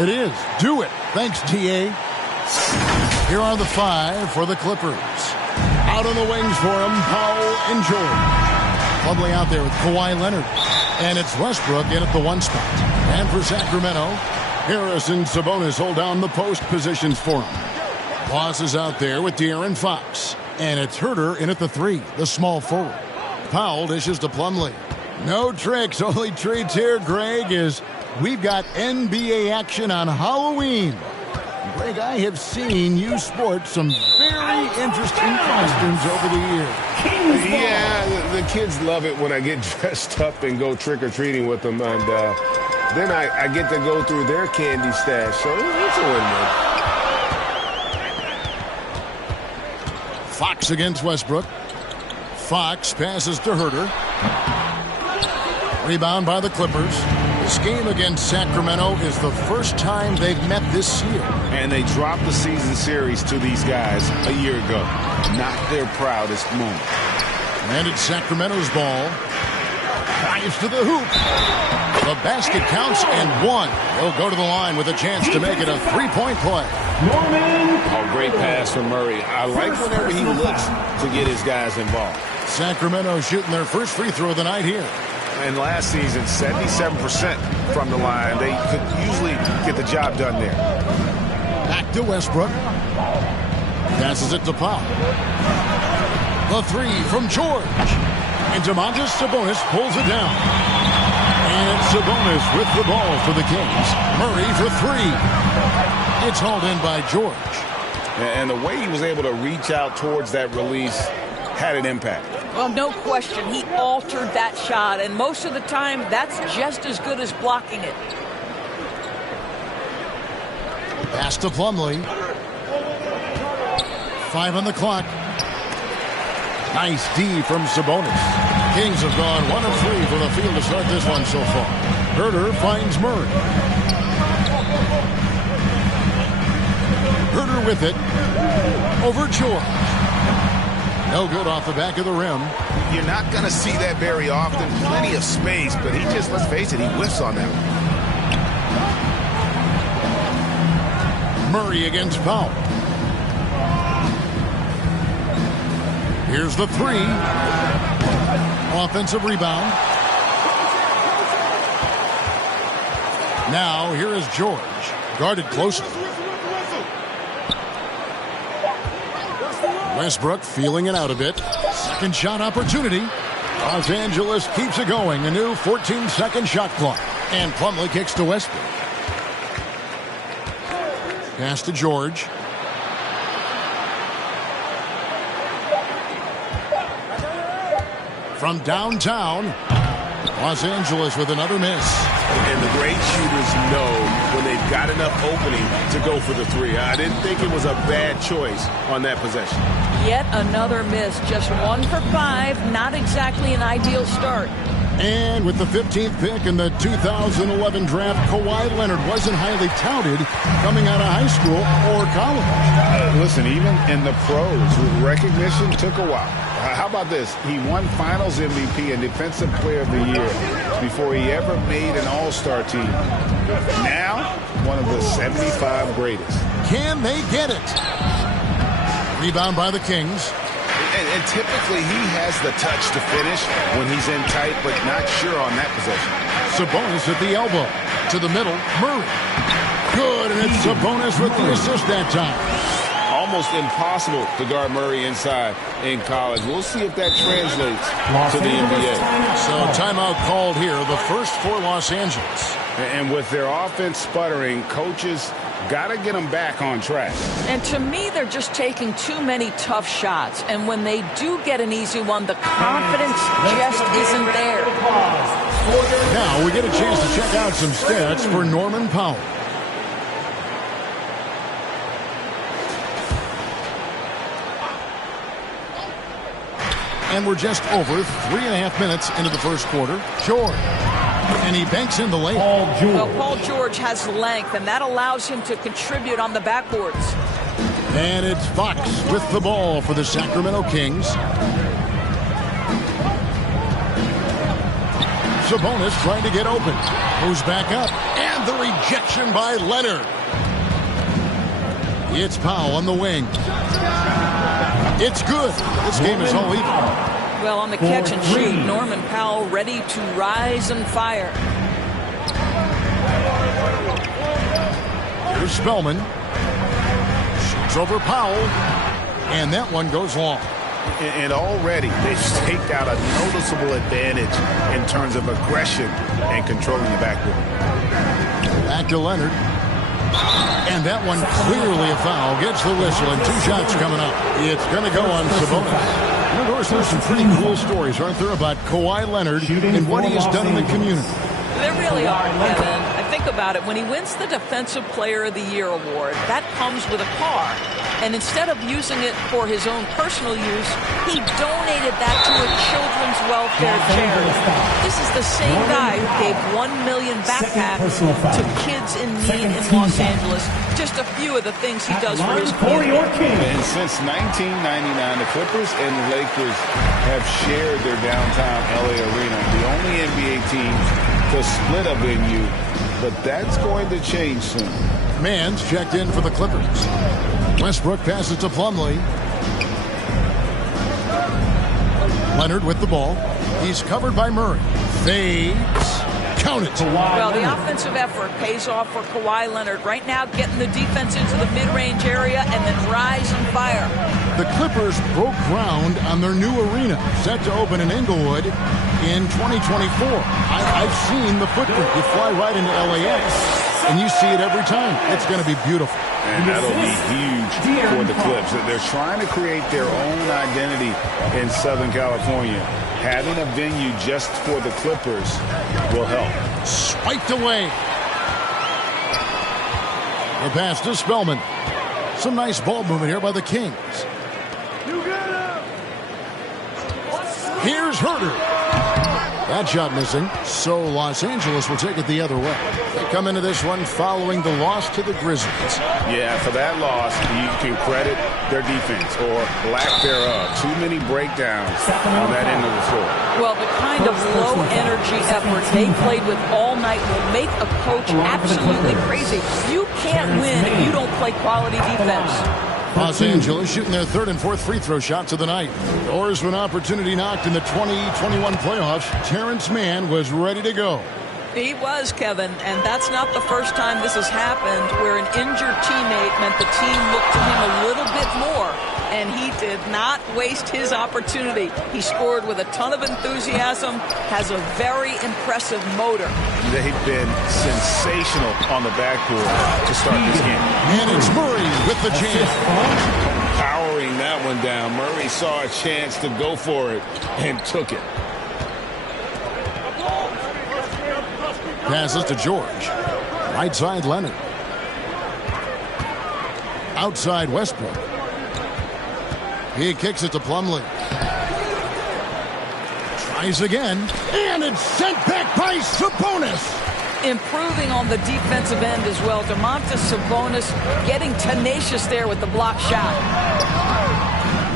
It is. Do it. Thanks, TA. Here are the 5 for the Clippers. Out on the wings for them, Powell and George. Lovely out there with Kawhi Leonard. And it's Westbrook in at the 1 spot. And for Sacramento, Harris and Sabonis hold down the post positions for him. Boss is out there with De'Aaron Fox. And it's Herter in at the 3, the small forward. Powell dishes to Plumlee. No tricks, only treats here, Greg, is we've got NBA action on Halloween. Greg, I have seen you sport some very interesting costumes over the years. Yeah, the kids love it when I get dressed up and go trick-or-treating with them. And then I get to go through their candy stash. So it's a win-win. Fox against Westbrook. Fox passes to Herter. Rebound by the Clippers. This game against Sacramento is the first time they've met this year. And they dropped the season series to these guys a year ago. Not their proudest moment. And it's Sacramento's ball. Dives to the hoop. The basket counts and 1. He'll go to the line with a chance to make it a 3-point play. Oh, great pass from Murray. I like whenever he looks to get his guys involved. Sacramento shooting their first free throw of the night here. And last season, 77% from the line. They could usually get the job done there. Back to Westbrook. Passes it to Powell. The 3 from George. And Domantas Sabonis pulls it down. And it's Sabonis with the ball for the Kings. Murray for 3. It's hauled in by George. And the way he was able to reach out towards that release had an impact. Well, no question. He altered that shot, and most of the time, that's just as good as blocking it. Pass to Plumlee. 5 on the clock. Nice D from Sabonis. Kings have gone 1 of 3 from the field to start this one so far. Herter finds Murray. Herter with it. Over George. No good off the back of the rim. You're not going to see that very often. Plenty of space, but he just, let's face it, he whiffs on that one. Murray against Powell. Here's the 3. Offensive rebound. Now here is George. Guarded closely. Westbrook feeling it out a bit. Second shot opportunity. Los Angeles keeps it going. A new 14-second shot clock. And Plumlee kicks to Westbrook. Pass to George. From downtown, Los Angeles with another miss. And the great shooters know when they've got enough opening to go for the 3. I didn't think it was a bad choice on that possession. Yet another miss. Just 1 for 5. Not exactly an ideal start. And with the 15th pick in the 2011 draft, Kawhi Leonard wasn't highly touted coming out of high school or college. Listen, even in the pros, recognition took a while. How about this? He won Finals MVP and Defensive Player of the Year before he ever made an All-Star team. Now, one of the 75 greatest. Can they get it? Rebound by the Kings. And typically he has the touch to finish when he's in tight, but not sure on that possession. Sabonis at the elbow. To the middle, Murray. Good, and it's Sabonis with the assist that time. Almost impossible to guard Murray inside in college. We'll see if that translates to the NBA. So timeout called here, the first for Los Angeles. And with their offense sputtering, coaches got to get them back on track. And to me, they're just taking too many tough shots. And when they do get an easy one, the confidence just isn't there. Now we get a chance to check out some stats for Norman Powell. And we're just over 3.5 minutes into the first quarter. George. And he banks in the lane. Well, Paul George has length, and that allows him to contribute on the backboards. And it's Fox with the ball for the Sacramento Kings. Sabonis trying to get open. Moves back up. And the rejection by Leonard. It's Powell on the wing. It's good. This game is all even. Well, on the catch and shoot, Norman Powell ready to rise and fire. Here's Spellman. Shoots over Powell. And that one goes long. And already they've staked out a noticeable advantage in terms of aggression and controlling the backcourt. Back to Leonard. And that one clearly a foul. Gets the whistle and 2 shots coming up. It's going to go on Sabonis. And of course, there's some pretty cool stories, aren't there, about Kawhi Leonard and what he has done in the community. There really are, Kevin. I think about it. When he wins the Defensive Player of the Year award, that comes with a car. And instead of using it for his own personal use, he donated that to a children's welfare charity. This is the same guy who gave 1 million backpacks to kids in need in Los Angeles. Just a few of the things he does for his community. And since 1999, the Clippers and the Lakers have shared their downtown LA arena. The only NBA team to split a venue, but that's going to change soon. Mann's checked in for the Clippers. Westbrook passes to Plumlee. Leonard with the ball. He's covered by Murray. Fades. Count it. Well, the offensive effort pays off for Kawhi Leonard. Right now, getting the defense into the mid-range area and then rise and fire. The Clippers broke ground on their new arena, set to open in Inglewood in 2024. I've seen the footprint. You fly right into LAX, and you see it every time. It's going to be beautiful. And that'll be huge for the Clips. They're trying to create their own identity in Southern California. Having a venue just for the Clippers will help. Swiped away. The pass to Spellman. Some nice ball movement here by the Kings. Here's Herter. That shot missing. So Los Angeles will take it the other way. They come into this one following the loss to the Grizzlies. Yeah, for that loss, you can credit their defense or lack thereof. Too many breakdowns on that end of the floor. Well, the kind of low-energy effort they played with all night will make a coach absolutely crazy. You can't win if you don't play quality defense. Los Angeles shooting their 3rd and 4th free throw shots of the night. Doors to an opportunity knocked in the 2021 playoffs. Terrence Mann was ready to go. He was, Kevin, and that's not the first time this has happened where an injured teammate meant the team looked to him a little bit more, and he did not waste his opportunity. He scored with a ton of enthusiasm, has a very impressive motor. They've been sensational on the backboard to start this game. And it's Murray with the jam. Powering that one down. Murray saw a chance to go for it and took it. Passes to George. Right side Leonard. Outside Westbrook. He kicks it to Plumlee. Tries again. And it's sent back by Sabonis. Improving on the defensive end as well. Domantas Sabonis getting tenacious there with the block shot.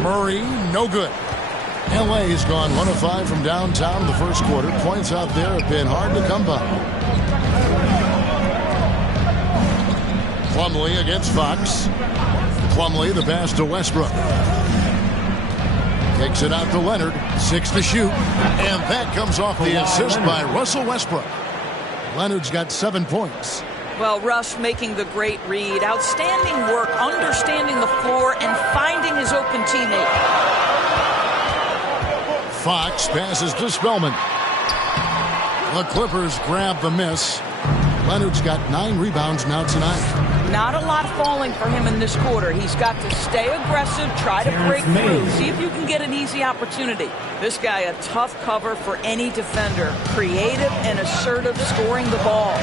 Murray, no good. LA has gone 1 of 5 from downtown in the first quarter. Points out there have been hard to come by. Plumlee against Fox. Plumlee, the pass to Westbrook. Takes it out to Leonard. 6 to shoot. And that comes off the assist by Russell Westbrook. Leonard's got 7 points. Well, Russ making the great read. Outstanding work, understanding the floor, and finding his open teammate. Fox passes to Spellman. The Clippers grab the miss. Leonard's got 9 rebounds now tonight. Not a lot falling for him in this quarter. He's got to stay aggressive, try to break through, see if you can get an easy opportunity. This guy, a tough cover for any defender. Creative and assertive, scoring the ball.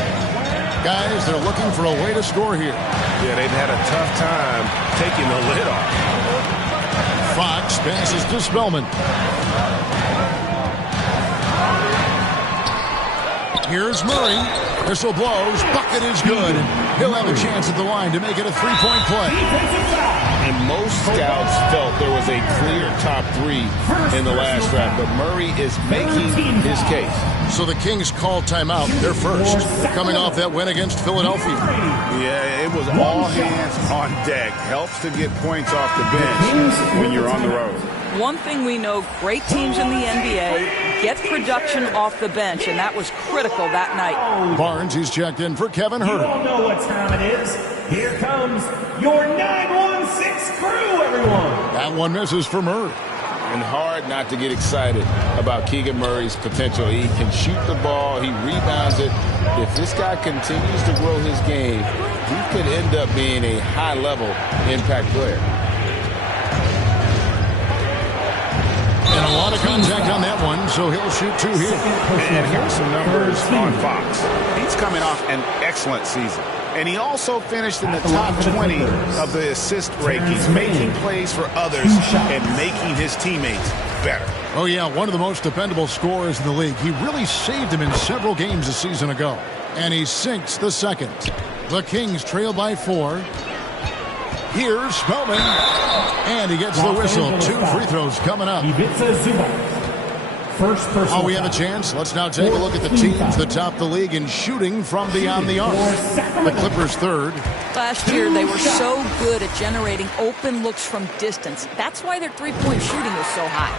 Guys, they're looking for a way to score here. Yeah, they've had a tough time taking the lid off. Fox passes to Spellman. Here's Murray. Whistle blows. Bucket is good. He'll have a chance at the line to make it a three-point play. And most scouts felt there was a clear top three in the last draft, but Murray is making his case. So the Kings call timeout. They're first, coming off that win against Philadelphia. Yeah, it was all hands on deck. Helps to get points off the bench when you're on the road. One thing we know, great teams in the NBA get production off the bench, and that was critical that night. Barnes, he's checked in for Kevin Herter. You all know what time it is. Here comes your 916 crew, everyone. That one misses for Murray. And hard not to get excited about Keegan Murray's potential. He can shoot the ball. He rebounds it. If this guy continues to grow his game, he could end up being a high-level impact player. And a lot of contact on that one, so he'll shoot two here. And here's some numbers on Fox. He's coming off an excellent season. And he also finished in the top 20 of the assist rankings, making plays for others and making his teammates better. Oh, yeah, one of the most dependable scorers in the league. He really saved him in several games a season ago. And he sinks the second. The Kings trail by 4. Here's Spellman. And he gets the whistle. 2 free throws coming up. Oh, we have a chance. Let's now take a look at the teams that top the league in shooting from beyond the arc. The Clippers third. Last year, they were so good at generating open looks from distance. That's why their three-point shooting was so high.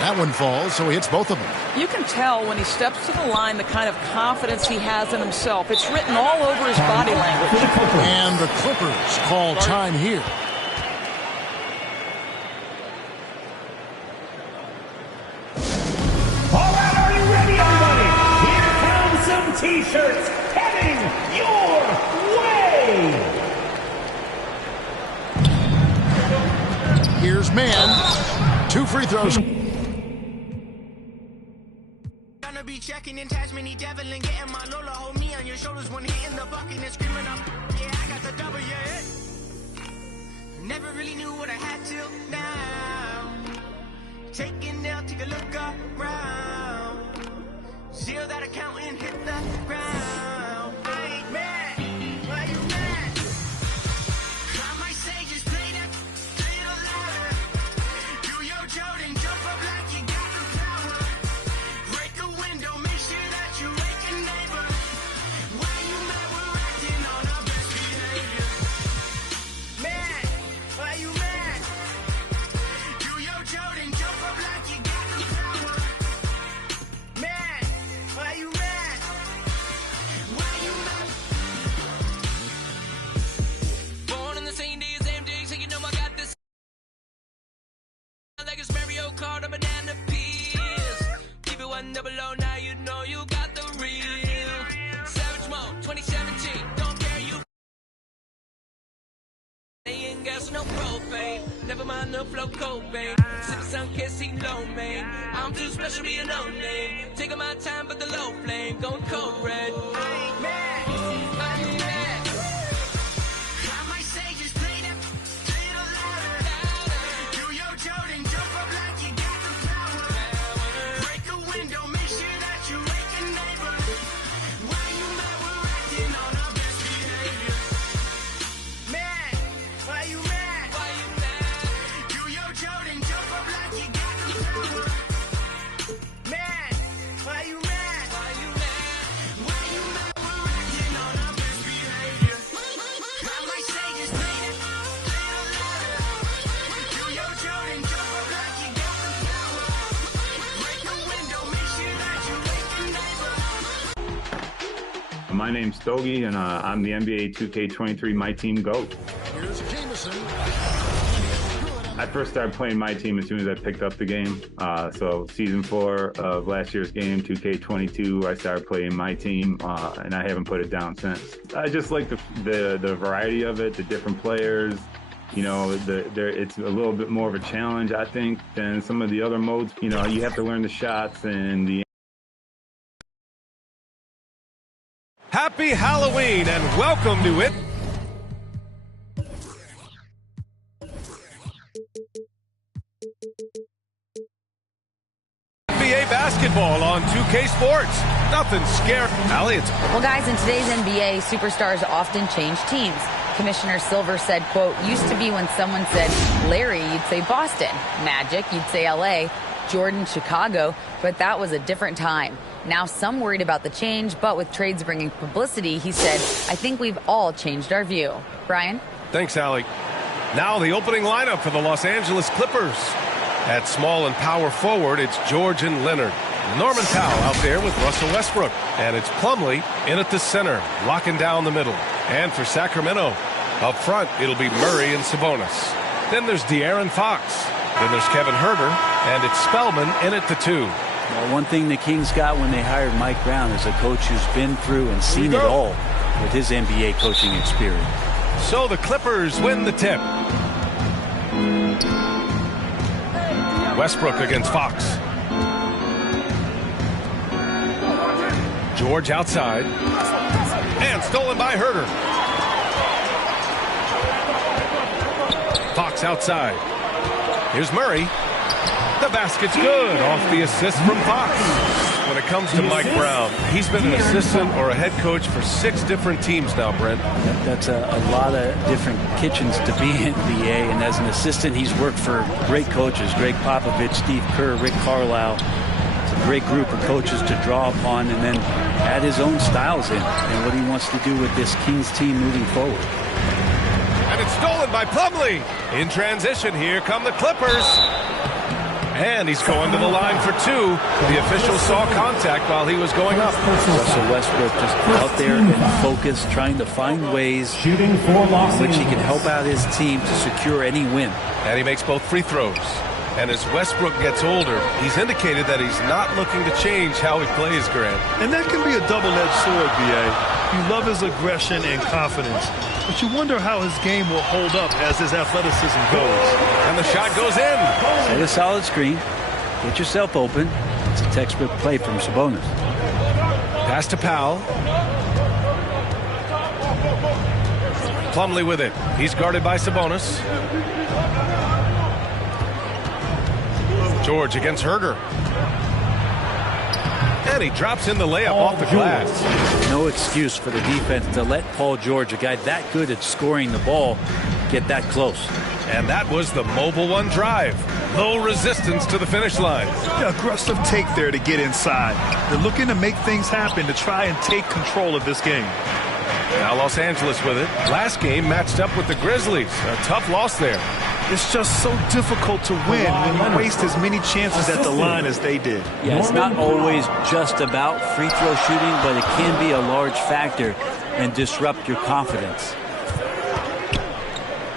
That one falls, so he hits both of them. You can tell when he steps to the line the kind of confidence he has in himself. It's written all over his body language. And the Clippers call time here. T-shirts heading your way. Here's Mann. 2 free throws. Gonna be checking in Tasmany Devil and getting my Lola. Hold me on your shoulders when hitting the bucket and screaming up. Yeah, I got the double, yeah. Never really knew what I had till now. Taking down, take a look around. Seal that account and hit the ground. I ain't mad. Why you mad? I might say just play that little louder. Do your Jordan, jump up like you got the power. Break a window, make sure that you wake a neighbor. Why you mad? We're acting on our best behavior. Mad? Why you mad? Do your Jordan, jump up like you got the power. Mad? Why you mad? Why you mad? Born on the same day as MJ, so you know I got this. Like it's Mario Kart or banana peels. Keep it 100, now you know you got the real. Savage Mode 2017, don't care you. They ain't gas, no propane. Never mind, no flow Cobain. Sipping sun, can't see low, man. I'm too special, be a no name. Taking my time, but the low flame going cold red. I ain't mad. I ain't mad. I might say just play that little louder. Do your Jordan, jump up like you got the power. Break a window, make sure that you wake a neighbor. Why you mad? We're acting on our best behavior. Mad? Why you mad? Why you mad? Do your Jordan, jump up like you got the power. Mad? Why you mad? Why you mad? Why you mad? We're acting on our best behavior. I might say just play that little louder. Do your Jordan, jump up like you got the power. Break a window, make sure that you wake a neighbor. My name's Stogie, and I'm the NBA2K23 My Team GOAT. Here's Jameson. I first started playing My Team as soon as I picked up the game. So season 4 of last year's game, 2K22, I started playing My Team, and I haven't put it down since. I just like the variety of it, the different players. You know, it's a little bit more of a challenge, I think, than some of the other modes. You know, you have to learn the shots and the. Happy Halloween and welcome to it. NBA basketball on 2K Sports. Nothing scary. Allie, it's... Well, guys, in today's NBA, superstars often change teams. Commissioner Silver said, quote, used to be when someone said Larry, you'd say Boston. Magic, you'd say LA. Jordan, Chicago. But that was a different time. Now some worried about the change, but with trades bringing publicity, he said, I think we've all changed our view. Brian? Thanks, Allie. Now the opening lineup for the Los Angeles Clippers. At small and power forward, it's George and Leonard. Norman Powell out there with Russell Westbrook. And it's Plumlee in at the center, locking down the middle. And for Sacramento, up front, it'll be Murray and Sabonis. Then there's De'Aaron Fox. Then there's Kevin Huerter, and it's Spellman in at the 2. Well, one thing the Kings got when they hired Mike Brown is a coach who's been through and seen it all with his NBA coaching experience. So the Clippers win the tip. Westbrook against Fox. George outside. And stolen by Huerter. Fox outside. Here's Murray. The basket's good off the assist from Fox. When it comes to Mike Brown, he's been an assistant or a head coach for 6 different teams now, Brent. That's a lot of different kitchens to be in NBA, and as an assistant, he's worked for great coaches, Greg Popovich, Steve Kerr, Rick Carlisle. It's a great group of coaches to draw upon and then add his own styles in and what he wants to do with this Kings team moving forward. And it's stolen by Plumlee. In transition, here come the Clippers. And he's going to the line for 2. The official saw contact while he was going up. Russell Westbrook just out there and focused, trying to find ways in which he can help out his team to secure any win. And he makes both free throws. And as Westbrook gets older, he's indicated that he's not looking to change how he plays, Grant. And that can be a double-edged sword, B.A. You love his aggression and confidence, but you wonder how his game will hold up as his athleticism goes. And the shot goes in. Set a solid screen. Get yourself open. It's a textbook play from Sabonis. Pass to Powell. Plumlee with it. He's guarded by Sabonis. George against Huerter. And he drops in the layup off the glass. No excuse for the defense to let Paul George, a guy that good at scoring the ball, get that close. And that was the Mobile One drive. Low resistance to the finish line. Yeah, aggressive take there to get inside. They're looking to make things happen to try and take control of this game. Now Los Angeles with it. Last game matched up with the Grizzlies. A tough loss there. It's just so difficult to win when you waste as many chances at the line as they did. Yeah, it's not always just about free throw shooting, but it can be a large factor and disrupt your confidence.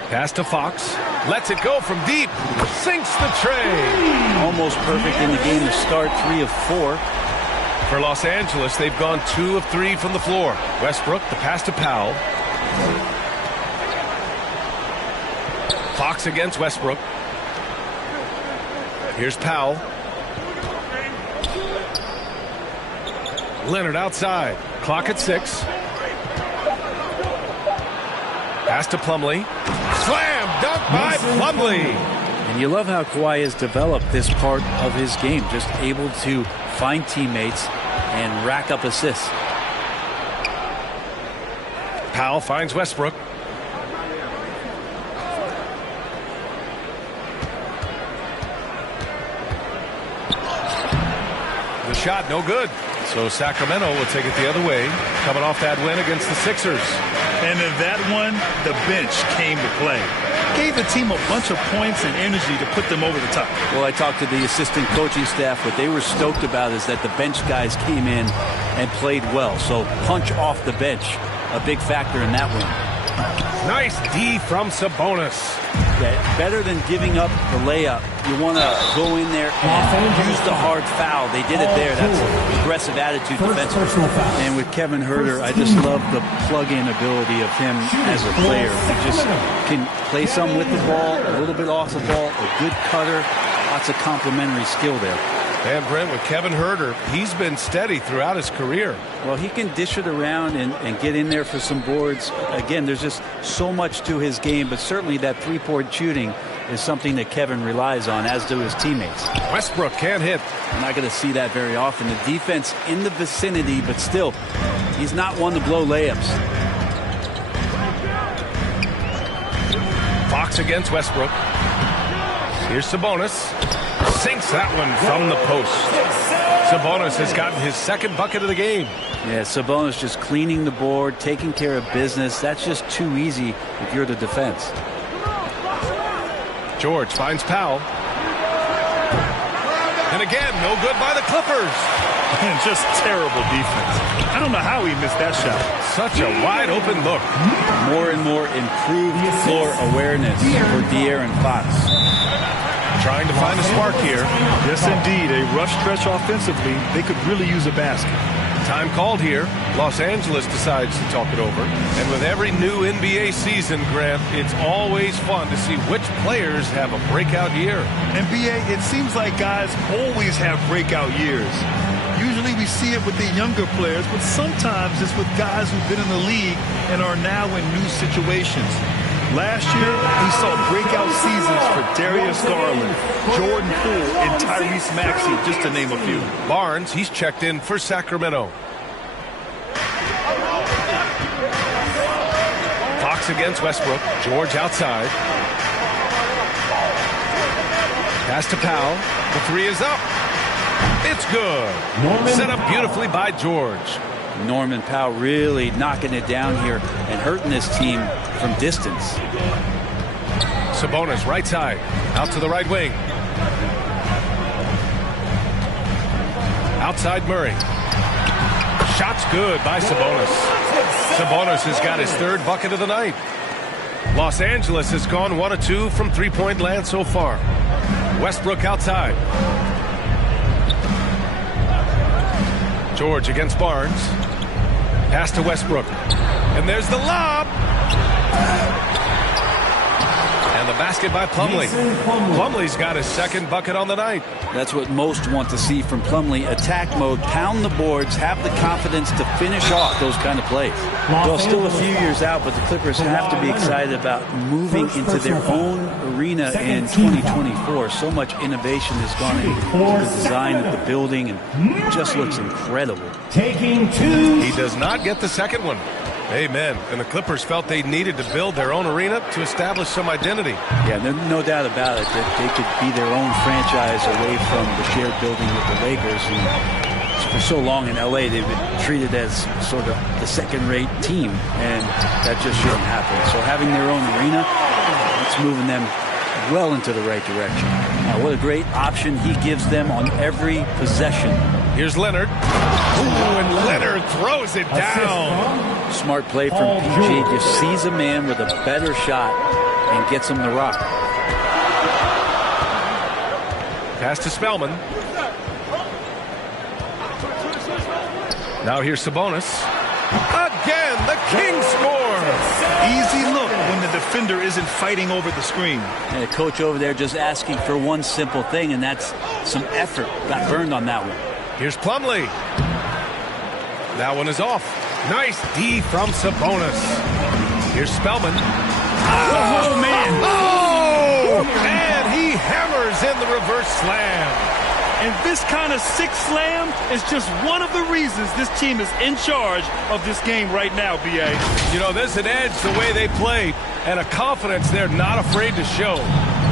Pass to Fox. Lets it go from deep. Sinks the tray. Almost perfect in the game to start, 3 of 4. For Los Angeles, they've gone 2 of 3 from the floor. Westbrook, the pass to Powell. Fox against Westbrook. Here's Powell. Leonard outside. Clock at 6. Pass to Plumlee. Slam dunk by Plumlee. And you love how Kawhi has developed this part of his game, just able to find teammates and rack up assists. Powell finds Westbrook. The shot no good. So Sacramento will take it the other way, coming off that win against the Sixers. And in that one, the bench came to play. Gave the team a bunch of points and energy to put them over the top. Well, I talked to the assistant coaching staff. What they were stoked about is that the bench guys came in and played well. So punch off the bench, a big factor in that win. Nice D from Sabonis. Yeah, better than giving up the layup. You want to go in there and use the hard foul. They did it there. That's aggressive attitude defensively. And with Kevin Huerter, I just love the plug-in ability of him as a player. He just can play some with the ball, a little bit off the ball, a good cutter, lots of complementary skill there. And Brent, with Kevin Huerter, he's been steady throughout his career. Well, he can dish it around and get in there for some boards. Again, there's just so much to his game, but certainly that three-point shooting is something that Kevin relies on, as do his teammates. Westbrook can't hit. I'm not going to see that very often. The defense in the vicinity, but still, he's not one to blow layups. Fox against Westbrook. Here's Sabonis. Sinks that one from the post. Sabonis has gotten his second bucket of the game. Yeah, Sabonis just cleaning the board, taking care of business. That's just too easy if you're the defense. George finds Powell. And again, no good by the Clippers. And just terrible defense. I don't know how he missed that shot. Such a wide open look. More and more improved floor awareness for De'Aaron Fox. Trying to find a spark here. Yes, indeed. A rough stretch offensively. They could really use a basket. Time called here. Los Angeles decides to talk it over. And with every new NBA season, Grant, it's always fun to see which players have a breakout year. NBA, it seems like guys always have breakout years. Usually we see it with the younger players, but sometimes it's with guys who've been in the league and are now in new situations. Last year, we saw breakout seasons for Darius Garland, Jordan Poole, and Tyrese Maxey, just to name a few. Barnes, he's checked in for Sacramento. Fox against Westbrook. George outside. Pass to Powell. The three is up. It's good. Set up beautifully by George. Norman Powell really knocking it down here and hurting this team from distance. Sabonis right side, out to the right wing. Outside Murray. Shot's good by Sabonis. Sabonis has got his third bucket of the night. Los Angeles has gone 1 of 2 from three-point land so far. Westbrook outside. George against Barnes. Pass to Westbrook. And there's the lob. And the basket by Plumlee. Plumlee's got his second bucket on the night. That's what most want to see from Plumlee. Attack mode, pound the boards, have the confidence to finish off those kind of plays. Well, still a few years out, but the Clippers have to be excited about moving into their own arena in 2024. So much innovation has gone into the design of the building, and it just looks incredible. Taking two. He does not get the second one. Amen. And the Clippers felt they needed to build their own arena to establish some identity. Yeah, no doubt about it that they could be their own franchise away from the shared building with the Lakers. And for so long in L.A., they've been treated as sort of the second-rate team, and that just shouldn't happen. So having their own arena, it's moving them well into the right direction. What a great option he gives them on every possession. Here's Leonard. Ooh, and Leonard throws it down. Smart play from PG. Just sees a man with a better shot and gets him the rock. Pass to Spellman. Now here's Sabonis. Again, the Kings score. Easy look when the defender isn't fighting over the screen. And the coach over there just asking for one simple thing, and that's some effort. Got burned on that one. Here's Plumlee. That one is off. Nice D from Sabonis. Here's Spellman. Oh, man. Oh! And he hammers in the reverse slam. And this kind of sick slam is just one of the reasons this team is in charge of this game right now, B.A. You know, there's an edge the way they play and a confidence they're not afraid to show.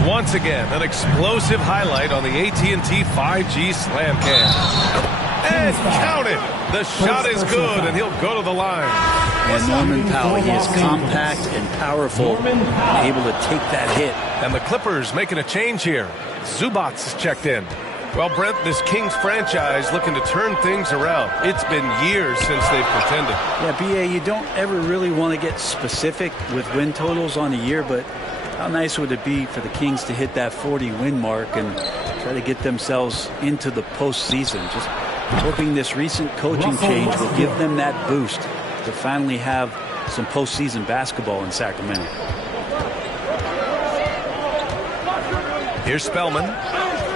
Once again, an explosive highlight on the AT&T 5G Slam Cam. And count it. The shot is good, and he'll go to the line. And Norman Powell, he is compact and powerful, able to take that hit. And the Clippers making a change here. Zubats is checked in. Well, Brent, this Kings franchise looking to turn things around. It's been years since they've contended. Yeah, B.A., you don't ever really want to get specific with win totals on a year, but how nice would it be for the Kings to hit that 40-win mark and try to get themselves into the postseason? Just hoping this recent coaching change will give them that boost to finally have some postseason basketball in Sacramento. Here's Spellman.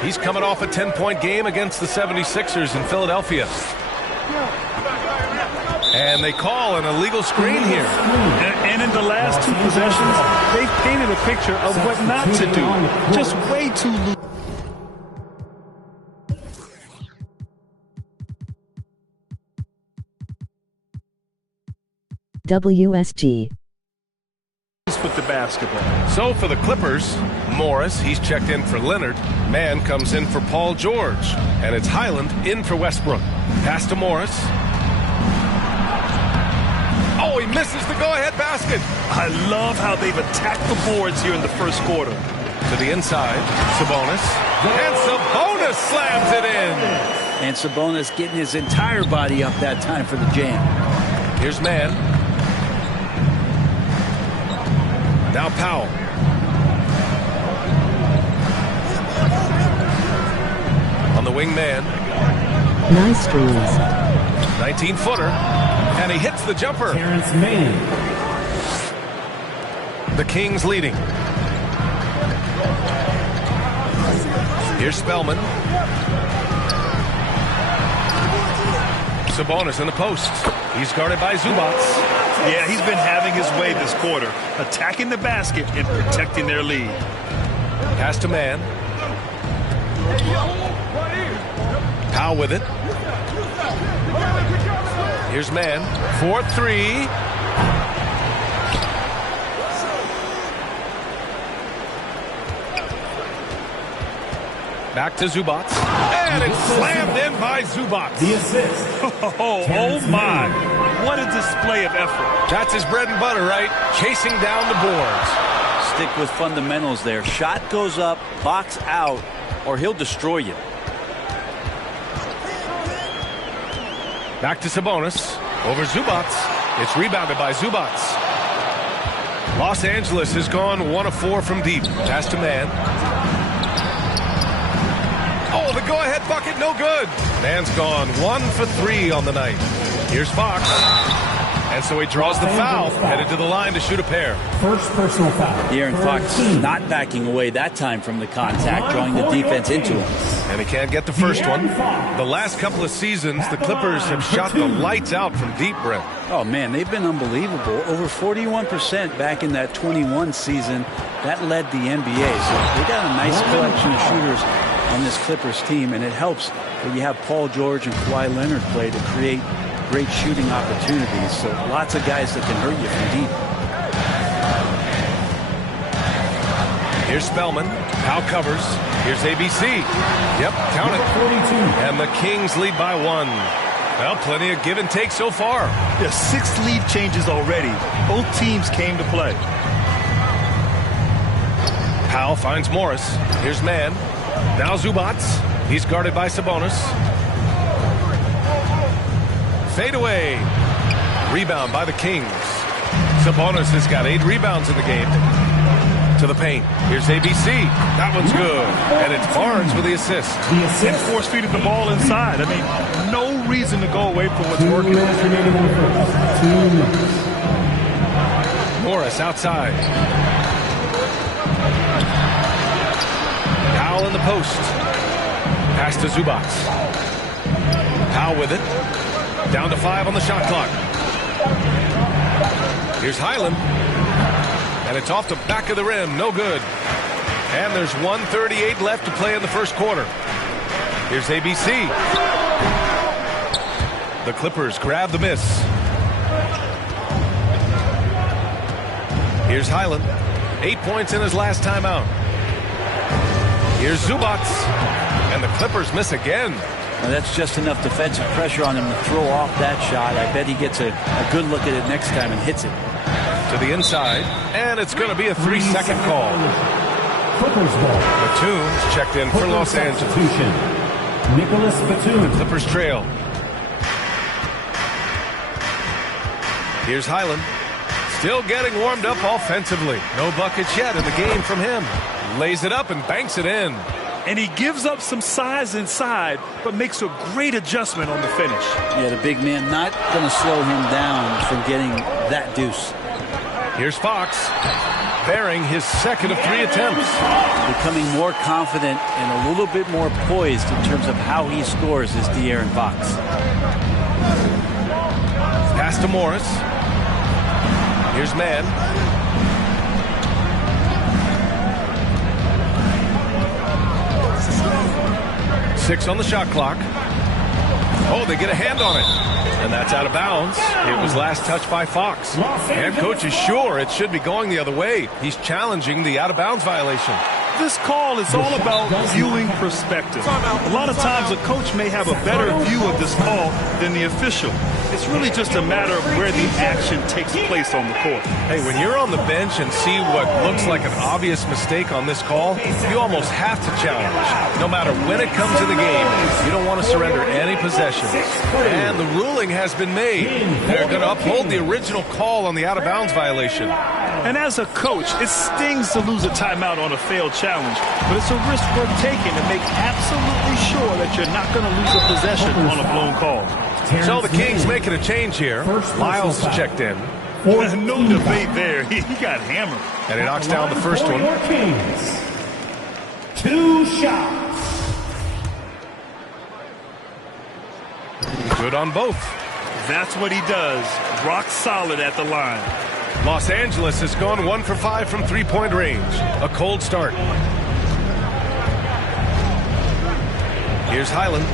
He's coming off a 10-point game against the 76ers in Philadelphia. And they call an illegal screen here. And in the last 2 possessions, they've painted a picture of what not to do. Just way too loose. WSG. With the basketball. So for the Clippers, Morris, he's checked in for Leonard. Mann comes in for Paul George. And it's Highland in for Westbrook. Pass to Morris. Oh, he misses the go-ahead basket. I love how they've attacked the boards here in the first quarter. To the inside, Sabonis. And Sabonis slams it in. And Sabonis getting his entire body up that time for the jam. Here's Mann. Now Powell. On the wing man. Nice dreams. 19-footer. And he hits the jumper. Terrence Mann. The Kings leading. Here's Spellman. Sabonis in the post. He's guarded by Zubats. Yeah, he's been having his way this quarter, attacking the basket and protecting their lead. Pass to Mann. Powell with it. Here's Mann. 4-3. Back to Zubats. And it's slammed in by Zubats. The assist. Oh my. What a display of effort. That's his bread and butter, right? Chasing down the boards. Stick with fundamentals there. Shot goes up, box out, or he'll destroy you. Back to Sabonis. Over Zubats. It's rebounded by Zubats. Los Angeles has gone 1 of 4 from deep. Pass to Mann. Oh, the go-ahead bucket, no good. Mann's gone 1 for 3 on the night. Here's Fox. And so he draws the foul, headed to the line to shoot a pair. First personal foul. De'Aaron Fox not backing away that time from the contact, drawing the defense into him. And he can't get the first one. The last couple of seasons, the Clippers have shot the lights out from deep, Brent. Oh, man, they've been unbelievable. Over 41% back in that 21 season. That led the NBA. So they got a nice collection of shooters on this Clippers team, and it helps that you have Paul George and Kawhi Leonard play to create great shooting opportunities. So lots of guys that can hurt you from deep. Here's Spellman. Powell covers. Here's ABC. Yep, count it. 42. And the Kings lead by 1. Well, plenty of give and take so far. There's 6 lead changes already. Both teams came to play. Powell finds Morris. Here's Mann. Now Zubats. He's guarded by Sabonis. Fade away. Rebound by the Kings. Sabonis has got 8 rebounds in the game. To the paint. Here's ABC. That one's good. And it's Barnes with the assist. And force-feeding the ball inside. I mean, no reason to go away from what's working. Morris outside. Powell in the post. Pass to Zubats. Powell with it. Down to 5 on the shot clock. Here's Highland. And it's off the back of the rim. No good. And there's 1:38 left to play in the first quarter. Here's ABC. The Clippers grab the miss. Here's Highland. 8 points in his last time out. Here's Zubats. And the Clippers miss again. Now that's just enough defensive pressure on him to throw off that shot. I bet he gets a good look at it next time and hits it. To the inside. And it's going to be a 3-second call. Clippers ball. Batum's checked in for Los Angeles. Nicholas Batum. The Clippers trail. Here's Highland. Still getting warmed up offensively. No buckets yet in the game from him. Lays it up and banks it in. And he gives up some size inside, but makes a great adjustment on the finish. Yeah, the big man not going to slow him down from getting that deuce. Here's Fox, bearing his second of 3 attempts. Becoming more confident and a little bit more poised in terms of how he scores is De'Aaron Fox. Pass to Morris. Here's Mann. Six on the shot clock. Oh, they get a hand on it. And that's out of bounds. It was last touched by Fox. And coach is sure it should be going the other way. He's challenging the out-of-bounds violation. This call is all about viewing perspective. A lot of times a coach may have a better view of this call than the official. It's really just a matter of where the action takes place on the court. Hey, when you're on the bench and see what looks like an obvious mistake on this call, you almost have to challenge. No matter when it comes to the game, you don't want to surrender any possessions. And the ruling has been made. They're going to uphold the original call on the out-of-bounds violation. And as a coach, it stings to lose a timeout on a failed challenge, but it's a risk worth taking to make absolutely sure that you're not going to lose a possession on a blown call. So the Kings making a change here. Lyles is checked in. No debate there. He got hammered. And he knocks down the first one. Kings. 2 shots. Good on both. That's what he does. Rock solid at the line. Los Angeles has gone 1 for 5 from three-point range. A cold start. Here's Highland.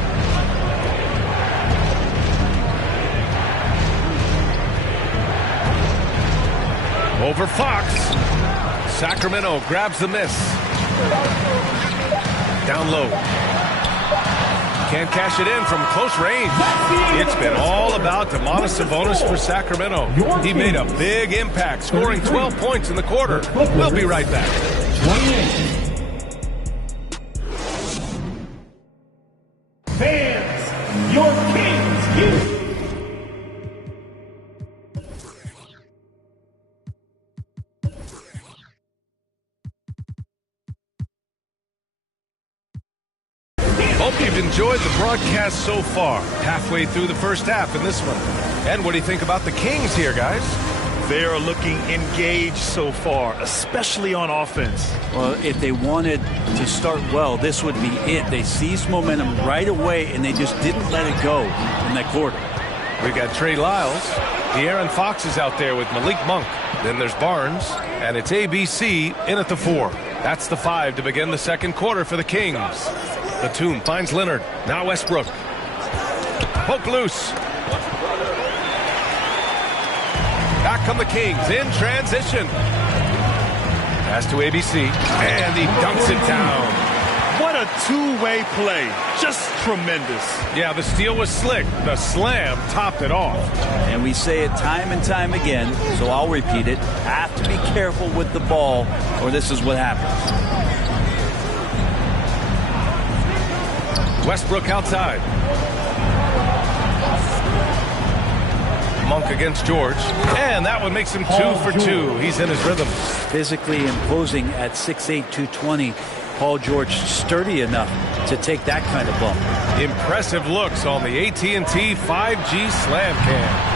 Over Fox. Sacramento grabs the miss. Down low. Can't cash it in from close range. It's been all about Domantas Sabonis for Sacramento. He made a big impact, scoring 12 points in the quarter. We'll be right back. 28. Fans, your Kings youth. Hope you've enjoyed the broadcast so far. Halfway through the first half in this one. And what do you think about the Kings here, guys? They are looking engaged so far, especially on offense. Well, if they wanted to start well, this would be it. They seized momentum right away, and they just didn't let it go in that quarter. We got Trey Lyles. De'Aaron Fox is out there with Malik Monk. Then there's Barnes, and it's ABC in at the 4. That's the 5 to begin the second quarter for the Kings. Batum finds Leonard. Now Westbrook. Poke loose. Back come the Kings in transition. Pass to ABC, and he dunks it down. What a two-way play. Just tremendous. Yeah, the steal was slick. The slam topped it off. And we say it time and time again, so I'll repeat it. Have to be careful with the ball, or this is what happens. Westbrook outside. Monk against George. And that one makes him 2 for 2. He's in his rhythm. Physically imposing at 6'8", 220. Paul George sturdy enough to take that kind of bump. Impressive looks on the AT&T 5G Slam Cam.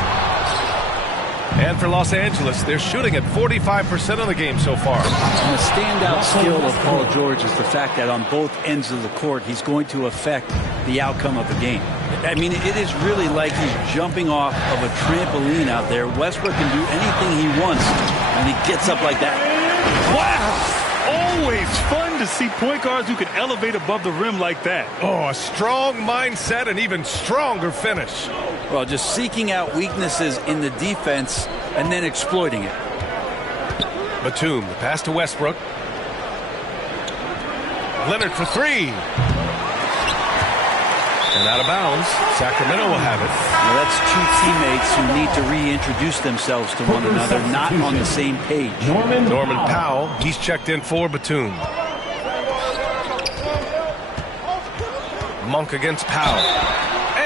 And for Los Angeles, they're shooting at 45% of the game so far. And the standout skill of Paul George is the fact that on both ends of the court, he's going to affect the outcome of the game. I mean, it is really like he's jumping off of a trampoline out there. Westbrook can do anything he wants, and he gets up like that. Wow! Always fun to see point guards who can elevate above the rim like that. Oh, a strong mindset and even stronger finish. Well, just seeking out weaknesses in the defense and then exploiting it. Batum, the pass to Westbrook. Leonard for 3. And out of bounds. Sacramento will have it. Well, that's two teammates who need to reintroduce themselves to one another, not on the same page. Norman Powell, he's checked in for Batum. Monk against Powell.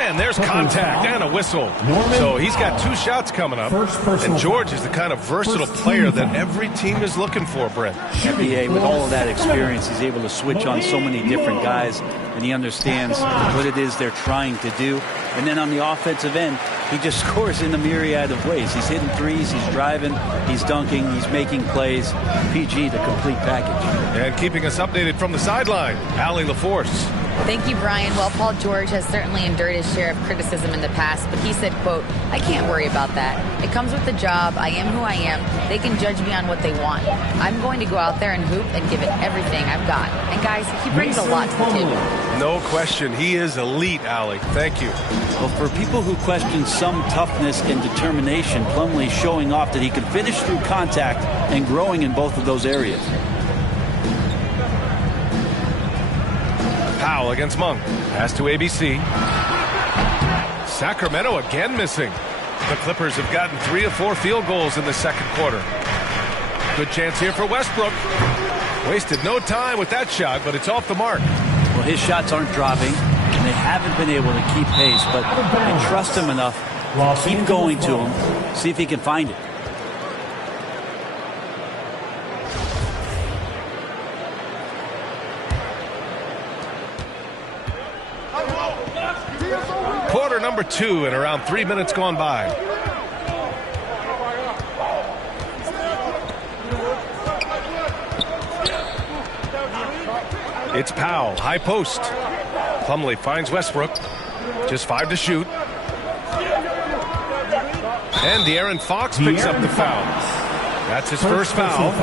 And there's contact and a whistle. So he's got 2 shots coming up. And George is the kind of versatile player that every team is looking for, Brent. NBA, with all of that experience, he's able to switch on so many different guys, and he understands what it is they're trying to do. And then on the offensive end, he just scores in a myriad of ways. He's hitting threes, he's driving, he's dunking, he's making plays. PG, the complete package. And keeping us updated from the sideline, Allie LaForce. Thank you, Brian. Well, Paul George has certainly endured his share of criticism in the past, but he said, quote, "I can't worry about that. It comes with the job. I am who I am. They can judge me on what they want. I'm going to go out there and hoop and give it everything I've got." And guys, he brings a lot to the table. No question. He is elite, Allie. Thank you. Well, for people who question some toughness and determination, Plumlee's showing off that he can finish through contact and growing in both of those areas. Powell against Monk. Pass to ABC. Sacramento again missing. The Clippers have gotten 3 of 4 field goals in the second quarter. Good chance here for Westbrook. Wasted no time with that shot, but it's off the mark. Well, his shots aren't dropping, and they haven't been able to keep pace, but they trust him enough to keep going to him, see if he can find it. Quarter number 2 and around 3 minutes gone by. It's Powell, high post. Plumlee finds Westbrook. Just 5 to shoot. And De'Aaron Fox picks up the foul. That's his first foul.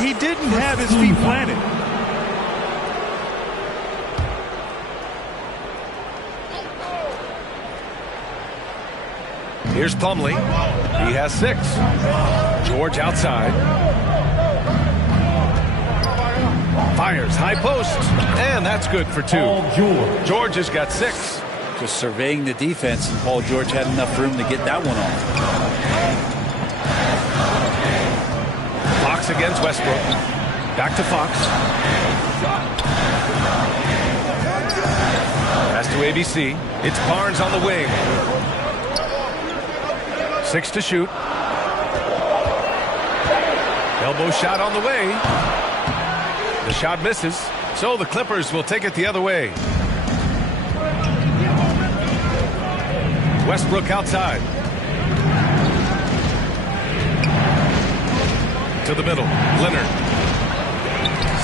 He didn't have his feet planted. Here's Plumlee. He has 6. George outside. Fires high post. And that's good for 2. George has got 6. Just surveying the defense, and Paul George had enough room to get that one off. Fox against Westbrook. Back to Fox. Pass to ABC. It's Barnes on the wing. 6 to shoot. Elbow shot on the way. The shot misses. So the Clippers will take it the other way. Westbrook outside. To the middle. Leonard.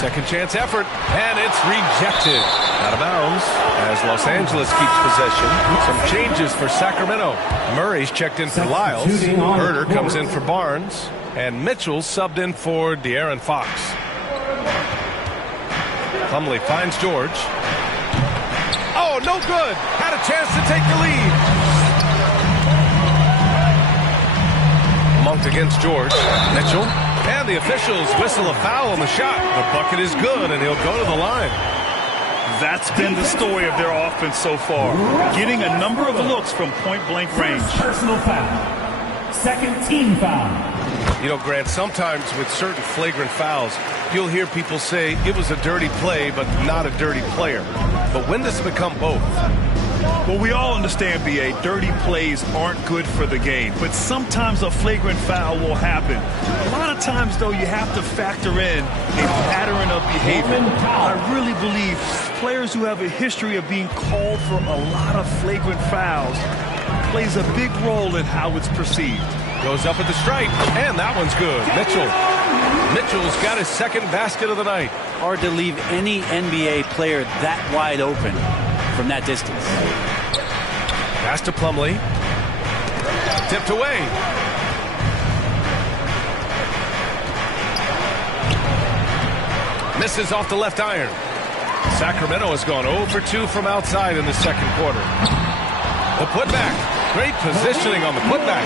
Second chance effort. And it's rejected. Out of bounds as Los Angeles keeps possession. Some changes for Sacramento. Murray's checked in for Lyles. Herder comes in for Barnes. And Mitchell subbed in for De'Aaron Fox. Plumlee finds George. Oh, no good. Had a chance to take the lead. Monk against George. Mitchell. And the officials whistle a foul on the shot. The bucket is good, and he'll go to the line. That's been the story of their offense so far. Getting a number of looks from point-blank range. Personal foul. Second team foul. You know, Grant, sometimes with certain flagrant fouls, you'll hear people say it was a dirty play, but not a dirty player. But when does it become both? Well, we all understand, B.A., dirty plays aren't good for the game, but sometimes a flagrant foul will happen. A lot of times, though, you have to factor in a pattern of behavior. I really believe players who have a history of being called for a lot of flagrant fouls plays a big role in how it's perceived. Goes up at the stripe, and that one's good. Mitchell's got his second basket of the night. Hard to leave any NBA player that wide open from that distance. Pass to Plumlee. Tipped away. Misses off the left iron. Sacramento has gone 0 for 2 from outside in the second quarter. The putback. Great positioning on the putback.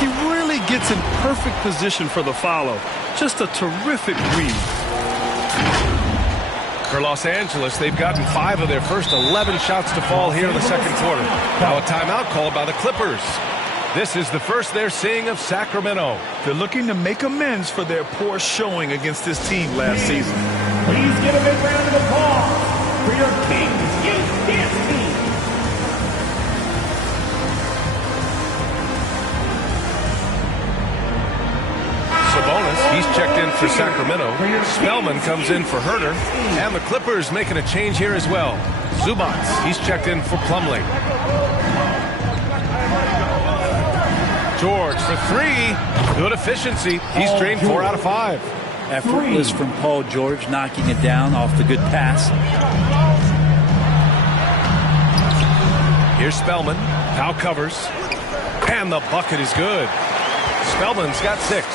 He really gets in perfect position for the follow. Just a terrific read. For Los Angeles, they've gotten 5 of their first 11 shots to fall here in the second quarter. Now a timeout called by the Clippers. This is the first they're seeing of Sacramento. They're looking to make amends for their poor showing against this team last season. Please give a big round of applause for your Kings Youth Dance Team. Sabonis, he's checked in for Sacramento. Spellman comes in for Herter. And the Clippers making a change here as well. Zubats, he's checked in for Plumlee. George for 3. Good efficiency. He's drained 4 out of 5. Effortless from Paul George, knocking it down off the good pass. Here's Spellman. Powell covers. And the bucket is good. Spellman's got 6.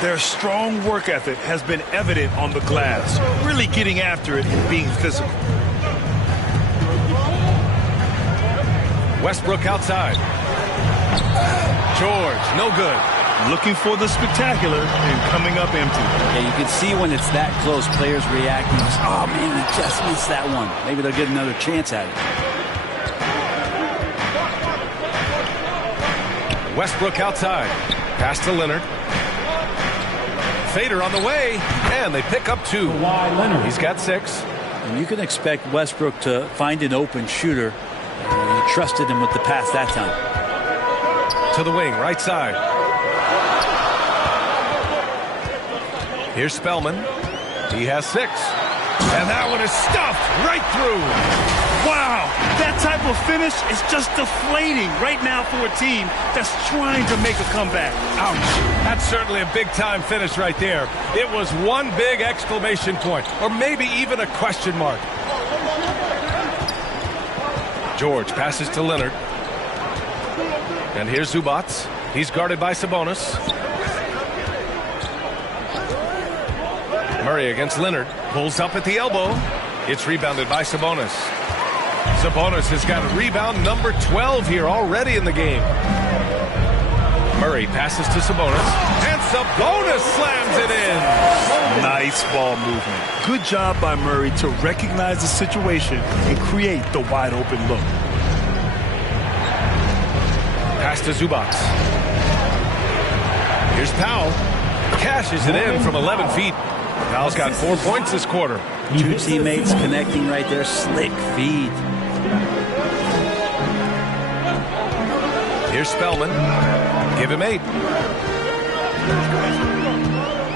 Their strong work ethic has been evident on the glass, really getting after it and being physical. Westbrook outside. George, no good. Looking for the spectacular and coming up empty. Yeah, you can see when it's that close, players reacting. Oh, man, we just missed that one. Maybe they'll get another chance at it. Westbrook outside. Pass to Leonard. Fader on the way, and they pick up 2. He's got 6. And you can expect Westbrook to find an open shooter. And he trusted him with the pass that time. To the wing, right side. Here's Spellman. He has 6. And that one is stuffed right through. Wow, that type of finish is just deflating right now for a team that's trying to make a comeback. Ouch. That's certainly a big-time finish right there. It was one big exclamation point, or maybe even a question mark. George passes to Leonard. And here's Zubats. He's guarded by Sabonis. Murray against Leonard. Pulls up at the elbow. It's rebounded by Sabonis. Sabonis has got a rebound number 12 here already in the game. Murray passes to Sabonis. And Sabonis slams it in. Nice ball movement. Good job by Murray to recognize the situation and create the wide open look. Pass to Zubats. Here's Powell. Cashes it in from 11 feet. Powell's got 4 points this quarter. 2 teammates connecting right there. Slick feed. Here's Spellman. Give him 8.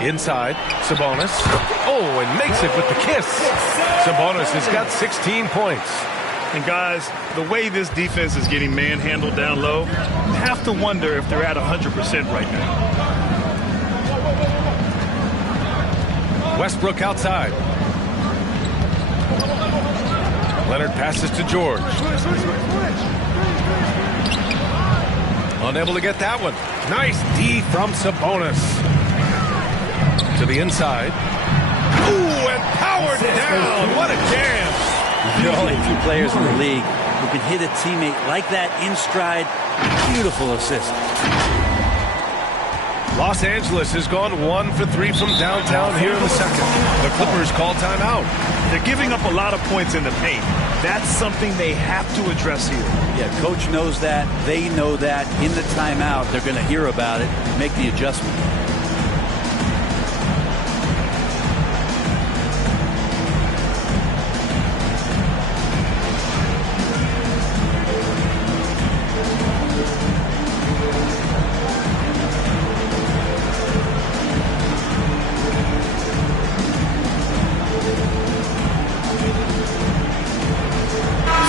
Inside. Sabonis. Oh, and makes it with the kiss. Sabonis has got 16 points. And guys, the way this defense is getting manhandled down low, you have to wonder if they're at 100% right now. Westbrook outside. Leonard passes to George. Unable to get that one. Nice D from Sabonis. To the inside. Ooh, and powered down. What a jam. There are only a few players in the league who can hit a teammate like that in stride. Beautiful assist. Los Angeles has gone 1 for 3 from downtown here in the second. The Clippers call timeout. They're giving up a lot of points in the paint. That's something they have to address here. Yeah, coach knows that. They know that. In the timeout, they're going to hear about it, make the adjustment.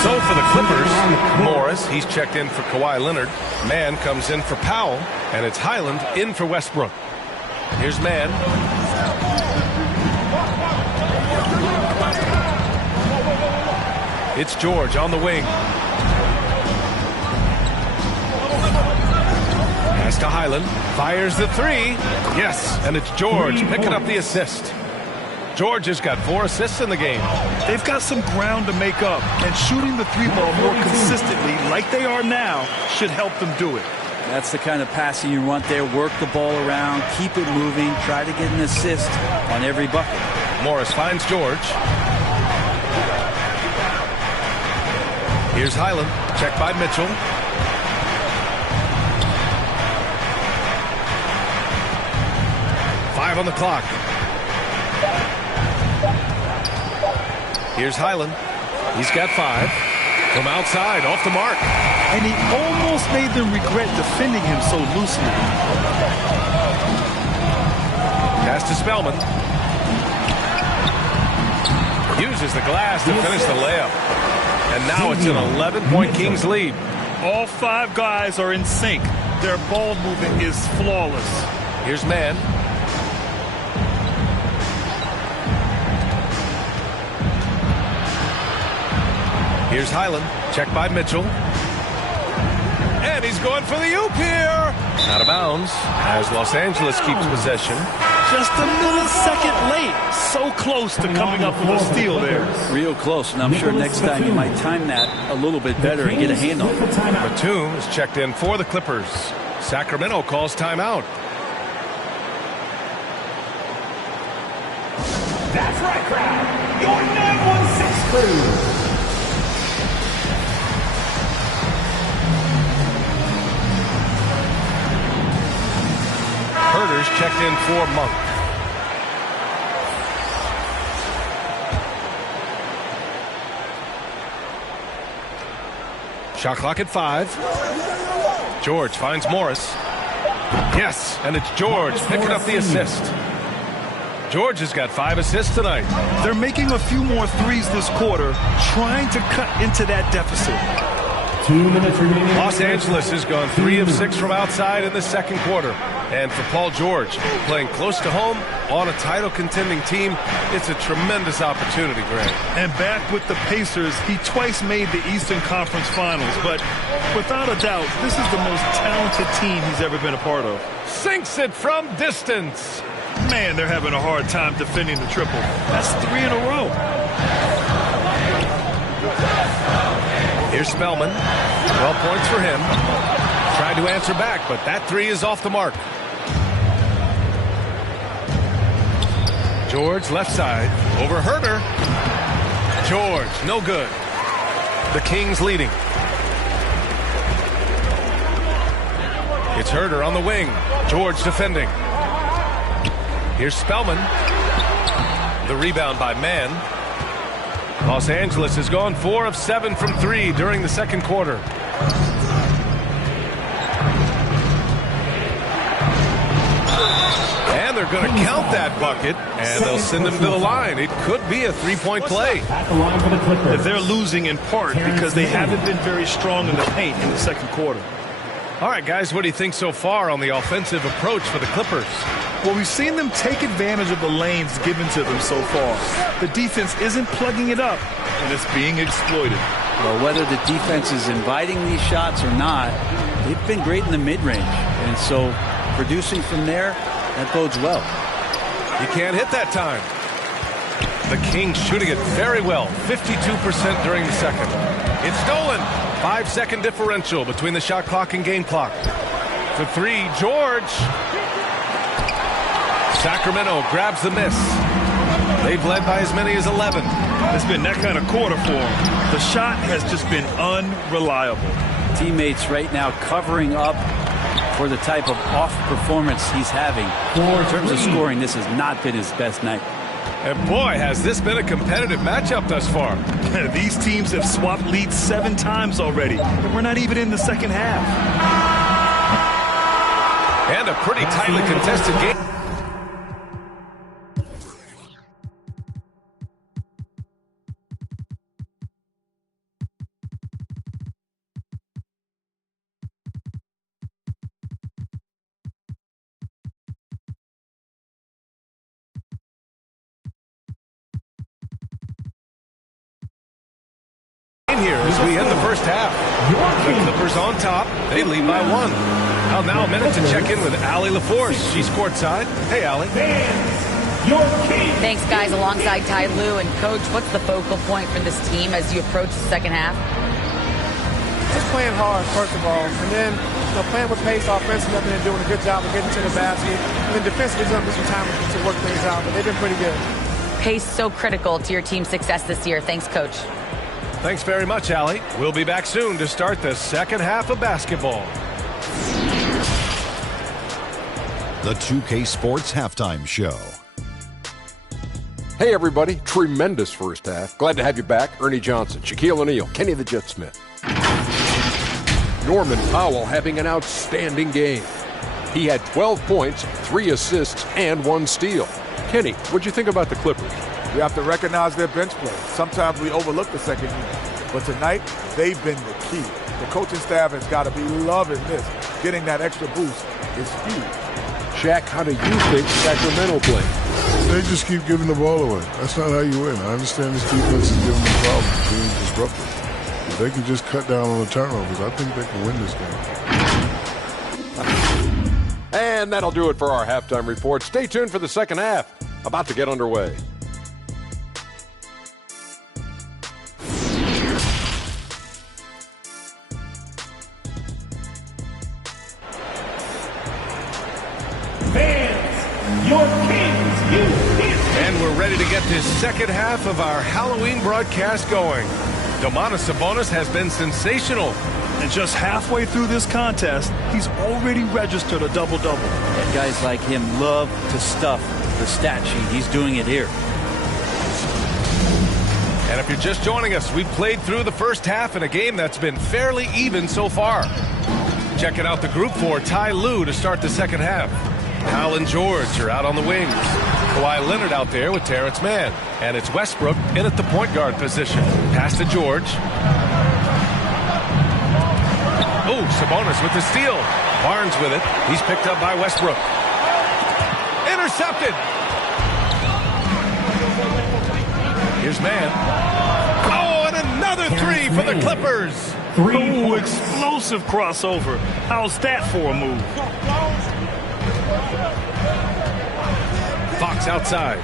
So for the Clippers, Morris, he's checked in for Kawhi Leonard. Mann comes in for Powell, and it's Highland in for Westbrook. Here's Mann. It's George on the wing. Pass to Highland. Fires the 3. Yes, and it's George picking up the assist. George has got 4 assists in the game. They've got some ground to make up, and shooting the 3-ball more consistently like they are now should help them do it. That's the kind of passing you want there. Work the ball around, keep it moving, try to get an assist on every bucket. Morris finds George. Here's Highland. Checked by Mitchell. Five on the clock. Here's Highland. He's got 5. From outside, off the mark. And he almost made them regret defending him so loosely. Pass to Spellman. Uses the glass to finish the layup. And now it's an 11-point Kings lead. All 5 guys are in sync. Their ball movement is flawless. Here's Mann. Here's Highland. Checked by Mitchell. And he's going for the oop here. Out of bounds as Los Angeles keeps possession. Just a millisecond late. So close to coming up with a steal there. Real close, and I'm sure next time you might time that a little bit better and get a handle. Batum is checked in for the Clippers. Sacramento calls timeout. That's right, crowd. Your 916 crew. Herder's checked in for Monk. Shot clock at 5. George finds Morris. Yes, and it's George picking up the assist. George has got 5 assists tonight. They're making a few more threes this quarter, trying to cut into that deficit. 2 minutes remaining. Los Angeles has gone 3 of 6 from outside in the second quarter. And for Paul George, playing close to home on a title contending team, it's a tremendous opportunity, Grant. And back with the Pacers, he twice made the Eastern Conference Finals. But without a doubt, this is the most talented team he's ever been a part of. Sinks it from distance. Man, they're having a hard time defending the triple. That's 3 in a row. Here's Spellman. 12 points for him. Tried to answer back, but that 3 is off the mark. George left side over Herder. George, no good. The Kings leading. It's Herder on the wing. George defending. Here's Spellman. The rebound by Mann. Los Angeles has gone 4 of 7 from 3 during the second quarter. And they're going to count that bucket, and they'll send him to the line. It could be a 3-point play. They're losing in part because they haven't been very strong in the paint in the second quarter. All right, guys, what do you think so far on the offensive approach for the Clippers? Well, we've seen them take advantage of the lanes given to them so far. The defense isn't plugging it up, and it's being exploited. Well, whether the defense is inviting these shots or not, they've been great in the mid-range. And so producing from there, that bodes well. You can't hit that time. The Kings shooting it very well, 52% during the second. It's stolen. 5-second differential between the shot clock and game clock. For 3, George. Sacramento grabs the miss. They've led by as many as 11. It's been that kind of quarter for them. The shot has just been unreliable. Teammates right now covering up for the type of off performance he's having. In terms of scoring, this has not been his best night. And boy, has this been a competitive matchup thus far. These teams have swapped leads 7 times already. And we're not even in the second half. And a pretty tightly contested game. Here as we end the first half. The Clippers on top. They lead by 1. Well, now a minute to check in with Allie LaForce. She's courtside. Hey, Allie. Thanks, guys. Alongside Ty Lue and Coach, what's the focal point for this team as you approach the second half? Just playing hard, first of all, and then playing with pace offensively. They're doing a good job of getting to the basket. And then defensively, there's going to be some time to work things out, but they've been pretty good. Pace so critical to your team's success this year. Thanks, Coach. Thanks very much, Allie. We'll be back soon to start the second half of basketball. The 2K Sports Halftime Show. Hey, everybody. Tremendous first half. Glad to have you back. Ernie Johnson, Shaquille O'Neal, Kenny the Jet Smith. Norman Powell having an outstanding game. He had 12 points, 3 assists, and 1 steal. Kenny, what'd you think about the Clippers? You have to recognize their bench play. Sometimes we overlook the second unit, but tonight they've been the key. The coaching staff has got to be loving this. Getting that extra boost is huge. Shaq, how do you think Sacramento played? They just keep giving the ball away. That's not how you win. I understand this defense is giving them problems, being disruptive. If they can just cut down on the turnovers, I think they can win this game. And that'll do it for our halftime report. Stay tuned for the second half. About to get underway. Your Kings, you and we're ready to get this second half of our Halloween broadcast going. Domantas Sabonis has been sensational. And just halfway through this contest, he's already registered a double-double. And guys like him love to stuff the stat sheet. He's doing it here. And if you're just joining us, we've played through the first half in a game that's been fairly even so far. Checking out the group for Ty Lue to start the second half. Powell and George are out on the wings. Kawhi Leonard out there with Terrence Mann. And it's Westbrook in at the point guard position. Pass to George. Oh, Sabonis with the steal. Barnes with it. He's picked up by Westbrook. Intercepted. Here's Mann. Oh, and another three for the Clippers. Oh, explosive crossover. How's that for a move? Fox outside.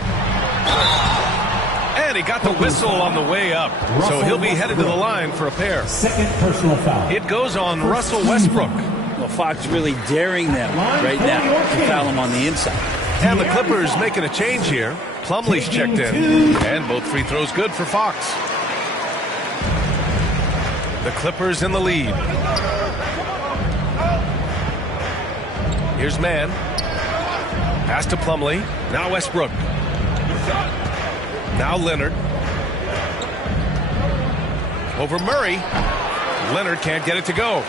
And he got the whistle on the way up. So he'll be headed to the line for a pair. Second personal foul. It goes on Russell Westbrook. Well, Fox really daring them right now to foul him on the inside. And the Clippers making a change here. Plumlee's checked in. And both free throws good for Fox. The Clippers in the lead. Here's Mann. Pass to Plumlee. Now Westbrook. Now Leonard. Over Murray. Leonard can't get it to go.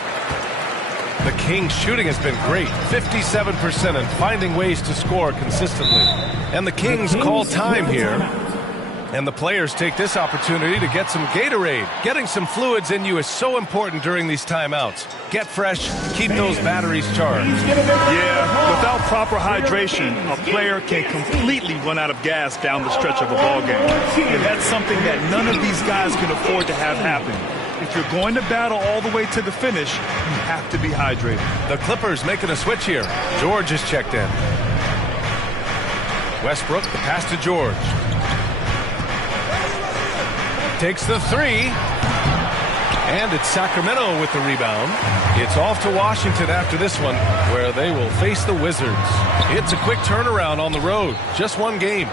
The Kings' shooting has been great. 57% and finding ways to score consistently. And the Kings call time here. And the players take this opportunity to get some Gatorade. Getting some fluids in you is so important during these timeouts. Get fresh, keep those batteries charged. Yeah, without proper hydration, a player can completely run out of gas down the stretch of a ball game. And that's something that none of these guys can afford to have happen. If you're going to battle all the way to the finish, you have to be hydrated. The Clippers making a switch here. George is checked in. Westbrook, the pass to George. Takes the three. And it's Sacramento with the rebound. It's off to Washington after this one, where they will face the Wizards. It's a quick turnaround on the road. Just one game.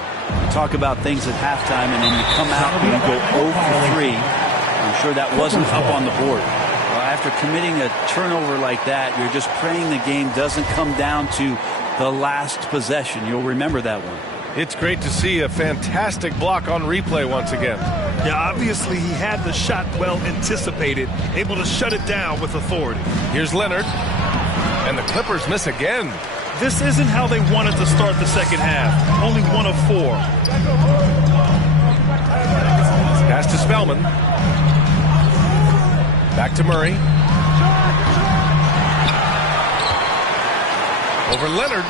Talk about things at halftime, and then you come out and you go 0 for 3. I'm sure that wasn't up on the board. Well, after committing a turnover like that, you're just praying the game doesn't come down to the last possession. You'll remember that one. It's great to see a fantastic block on replay once again. Yeah, obviously he had the shot well anticipated, able to shut it down with authority. Here's Leonard. And the Clippers miss again. This isn't how they wanted to start the second half. Only 1 of 4. Pass to Spellman. Back to Murray. Over Leonard.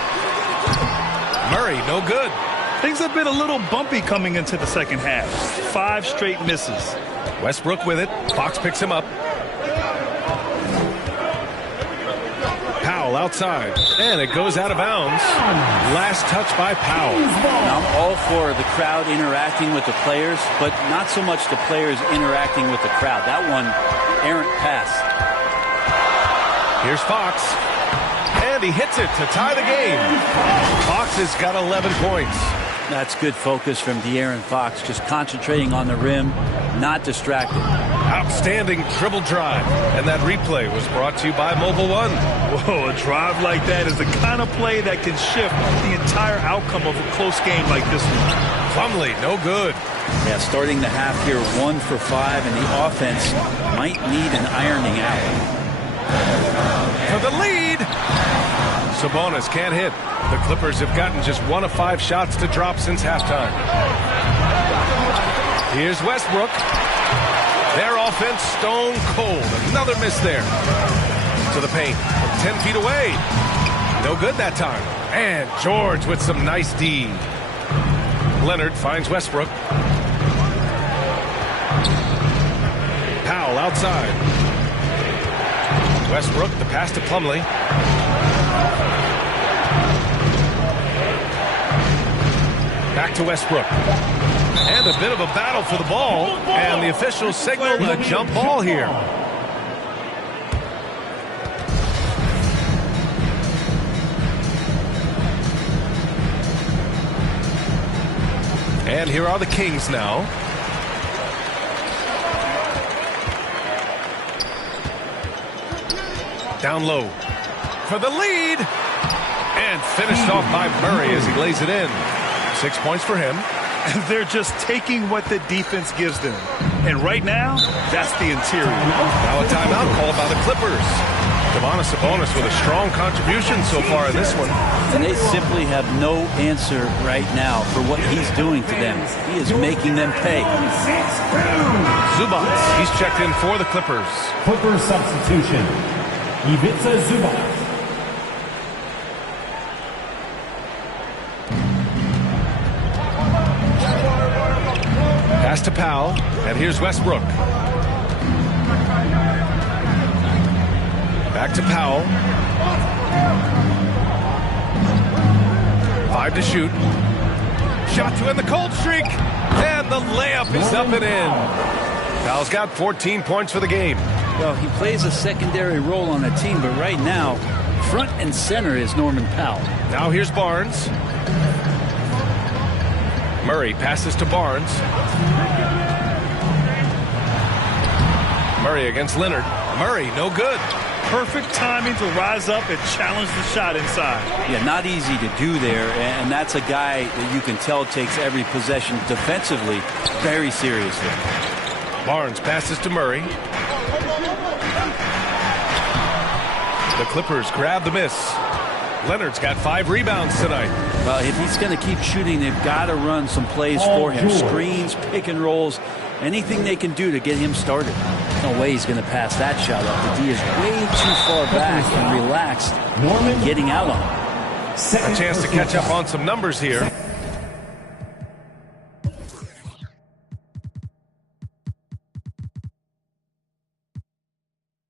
Murray, no good. Things have been a little bumpy coming into the second half. 5 straight misses. Westbrook with it. Fox picks him up. Powell outside. And it goes out of bounds. Last touch by Powell. Now, I'm all for the crowd interacting with the players, but not so much the players interacting with the crowd. That one, errant pass. Here's Fox. And he hits it to tie the game. Fox has got 11 points. That's good focus from De'Aaron Fox, just concentrating on the rim, not distracted. Outstanding dribble drive. And that replay was brought to you by Mobile One. Whoa, a drive like that is the kind of play that can shift the entire outcome of a close game like this one. Plumlee, no good. Yeah, starting the half here 1 for 5, and the offense might need an ironing out. For the lead. Sabonis can't hit. The Clippers have gotten just 1 of 5 shots to drop since halftime. Here's Westbrook. Their offense stone cold. Another miss there. To the paint from 10 feet away. No good that time. And George with some nice D. Leonard finds Westbrook. Powell outside. Westbrook, the pass to Plumlee. Back to Westbrook. And a bit of a battle for the ball. And the officials signal a jump ball here. And here are the Kings now. Down low for the lead. And finished off by Murray as he lays it in. 6 points for him. And they're just taking what the defense gives them. And right now, that's the interior. Now a timeout called by the Clippers. Sabonis with a strong contribution so far in this one. And they simply have no answer right now for what he's doing to them. He is making them pay. Zubac, he's checked in for the Clippers. Clippers substitution. Ivica Zubac. Pass to Powell, and here's Westbrook. Back to Powell. 5 to shoot. Shot to end the cold streak. And the layup is up and in. Powell's got 14 points for the game. Well, he plays a secondary role on the team, but right now, front and center is Norman Powell. Now here's Barnes. Murray passes to Barnes. Murray against Leonard. Murray, no good. Perfect timing to rise up and challenge the shot inside. Yeah, not easy to do there, and that's a guy that you can tell takes every possession defensively very seriously. Barnes passes to Murray. The Clippers grab the miss. Leonard's got 5 rebounds tonight. Well, if he's going to keep shooting, they've got to run some plays for him. Screens, pick and rolls, anything they can do to get him started. No way he's going to pass that shot up. The D is way too far back and relaxed, getting out on him. A chance to catch up on some numbers here.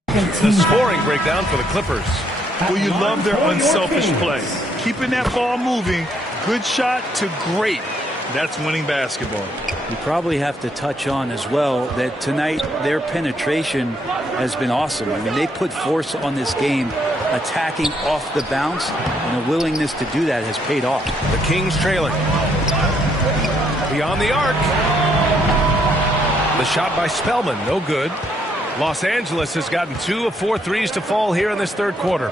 The scoring breakdown for the Clippers. Well, you love their unselfish play. Keeping that ball moving, good shot to great. That's winning basketball. You probably have to touch on as well that tonight their penetration has been awesome. I mean, they put force on this game, attacking off the bounce, and the willingness to do that has paid off. The Kings trailing. Beyond the arc. The shot by Spellman, no good. Los Angeles has gotten 2 of 4 threes to fall here in this third quarter.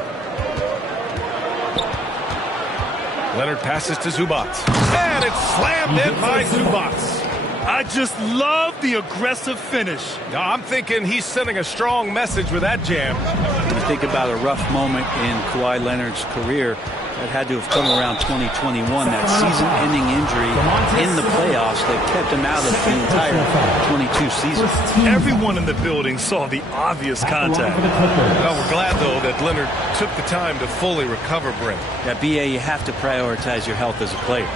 Leonard passes to Zubac. And it's slammed in by Zubac. I just love the aggressive finish. Now, I'm thinking he's sending a strong message with that jam. When you think about a rough moment in Kawhi Leonard's career, that had to have come around 2021, that season-ending injury in the playoffs that kept him out of the entire 22 season. Everyone in the building saw the obvious contact. Well, we're glad, though, that Leonard took the time to fully recover, Brent. Yeah, B.A., you have to prioritize your health as a player.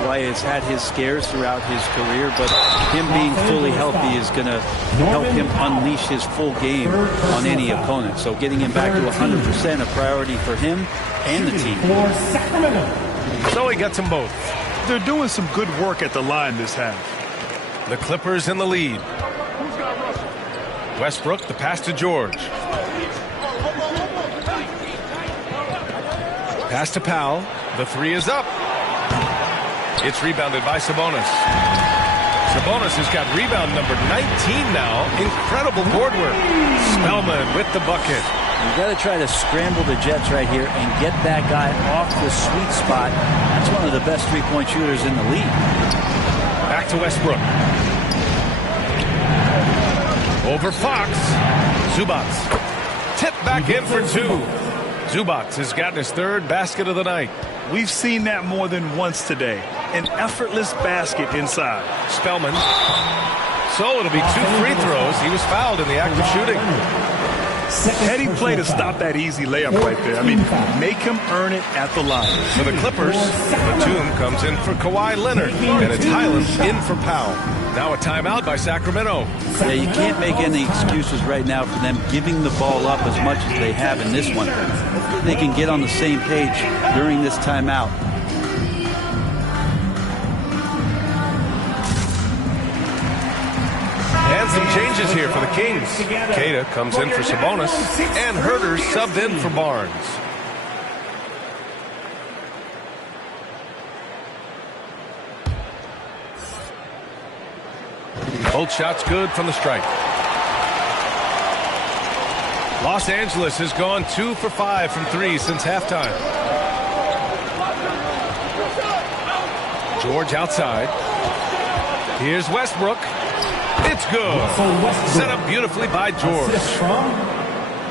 Kawhi has had his scares throughout his career, but him being fully healthy is going to help him unleash his full game on any opponent. So getting him back to 100% a priority for him and the team. So he gets them both. They're doing some good work at the line this half. The Clippers in the lead. Westbrook, the pass to George. Pass to Powell. The 3 is up. It's rebounded by Sabonis. Sabonis has got rebound number 19 now. Incredible board work. Spellman with the bucket. You got to try to scramble the Jets right here and get that guy off the sweet spot. That's one of the best three-point shooters in the league. Back to Westbrook. Over Fox. Zubac. Tipped back in for two. Zubac has gotten his third basket of the night. We've seen that more than once today. An effortless basket inside. Spellman. So it'll be 2 free throws. He was fouled in the act of shooting. Heady play to stop that easy layup right there. I mean, make him earn it at the line. For the Clippers, Batum comes in for Kawhi Leonard, and it's Highland in for Powell. Now a timeout by Sacramento. Yeah, you can't make any excuses right now for them giving the ball up as much as they have in this one. They can get on the same page during this timeout. And some changes here for the Kings. Queta comes in for Sabonis, and Herter subbed in for Barnes. Both shots good from the strike. Los Angeles has gone 2 for 5 from 3 since halftime. George outside. Here's Westbrook. It's good. Set up beautifully by George.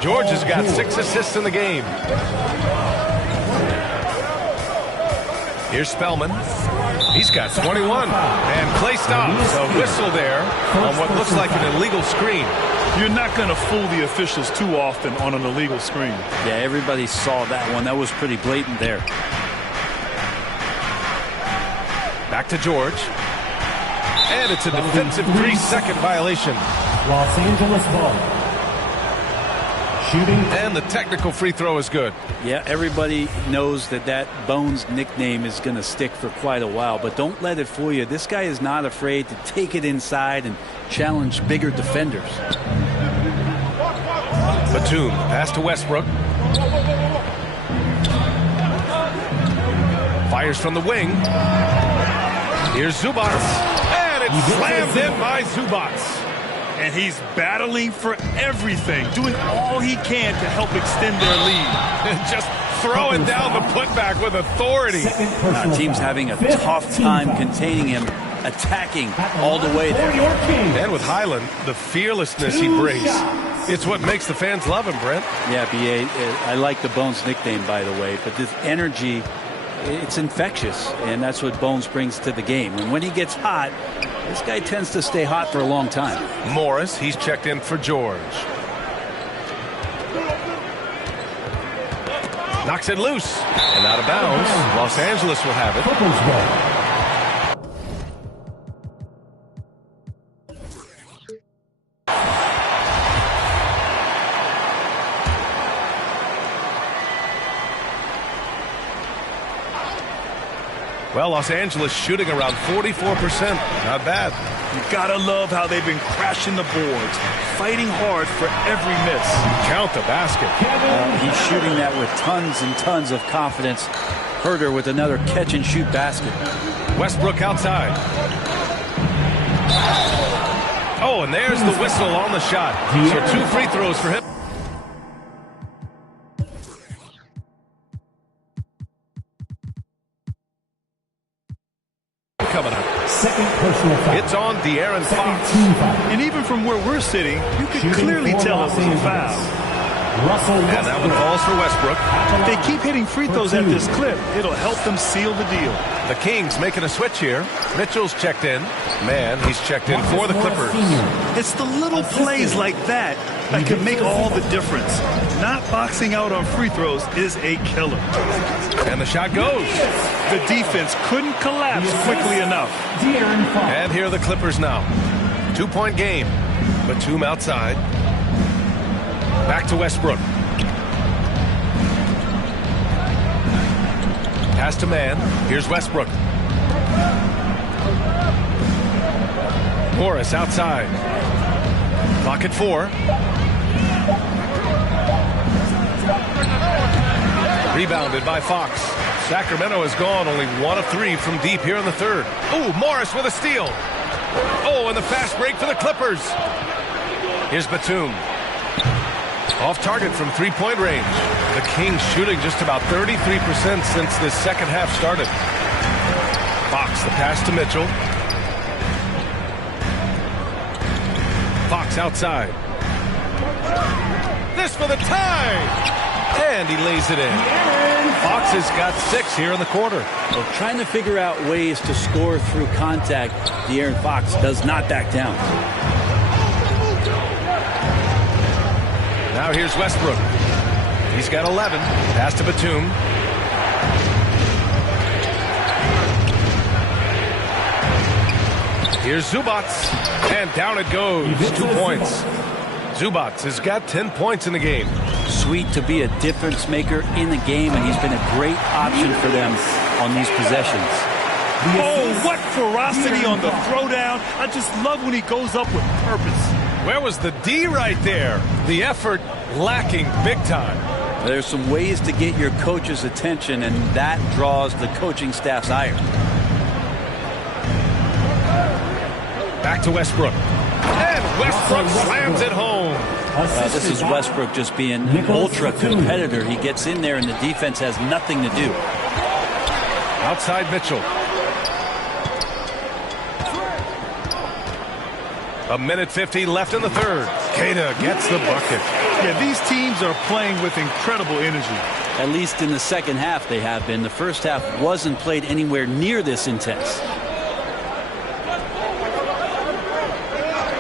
George has got 6 assists in the game. Here's Spellman. He's got 21. And Clay stops. A whistle there on what looks like an illegal screen. You're not going to fool the officials too often on an illegal screen. Yeah, everybody saw that one. That was pretty blatant there. Back to George. And it's a defensive 3-second violation. Los Angeles ball. Shooting. And the technical free throw is good. Yeah, everybody knows that Bones nickname is going to stick for quite a while, but don't let it fool you. This guy is not afraid to take it inside and challenge bigger defenders. Batum, pass to Westbrook. Fires from the wing. Here's Zubac. And it's slammed in by Zubac. And he's battling for everything, doing all he can to help extend their lead. Just throwing down the putback with authority. Team's having a tough time containing him, attacking all the way there. And with Highland, the fearlessness he brings, it's what makes the fans love him, Brent. Yeah, B.A., I like the Bones nickname, by the way, but this energy, it's infectious, and that's what Bones brings to the game. And when he gets hot, this guy tends to stay hot for a long time. Morris, he's checked in for George. Knocks it loose and out of bounds. Los Angeles will have it. Well, Los Angeles shooting around 44%. Not bad. You gotta love how they've been crashing the boards, fighting hard for every miss. Count the basket. He's shooting that with tons and tons of confidence. Herter with another catch-and-shoot basket. Westbrook outside. Oh, and there's the whistle on the shot. So 2 free throws for him. Coming up. Second personal foul. It's on De'Aaron Fox. And even from where we're sitting, you could clearly tell it was a foul. And that one falls for Westbrook. If they keep hitting free throws at this clip, it'll help them seal the deal. The Kings making a switch here. Mitchell's checked in. Man, he's checked in for the Clippers. It's the little plays like that that can make all the difference. Not boxing out on free throws is a killer. And the shot goes. The defense couldn't collapse quickly enough. And here are the Clippers now. 2-point game. Batum outside. Back to Westbrook. Pass to man. Here's Westbrook. Morris outside. Clock at 4. Rebounded by Fox. Sacramento has gone only 1 of 3 from deep here in the third. Ooh, Morris with a steal. Oh, and the fast break for the Clippers. Here's Batum. Off target from three-point range. The Kings shooting just about 33% since this second half started. Fox, the pass to Mitchell. Fox outside. This for the tie! And he lays it in. Fox has got 6 here in the quarter. Well, trying to figure out ways to score through contact, De'Aaron Fox does not back down. Now here's Westbrook. He's got 11. Pass to Batum. Here's Zubats. And down it goes. 2 points. Zubats has got 10 points in the game. Sweet to be a difference maker in the game, and he's been a great option for them on these possessions. Oh, what ferocity on the throwdown. I just love when he goes up with purpose. Where was the D right there? The effort lacking big time. There's some ways to get your coach's attention, and that draws the coaching staff's ire. Back to Westbrook. And Westbrook slams it home. This is Westbrook just being an ultra competitor. He gets in there and the defense has nothing to do. Outside Mitchell. A minute 50 left in the third. Keita gets the bucket. Yeah, these teams are playing with incredible energy. At least in the second half they have been. The first half wasn't played anywhere near this intense.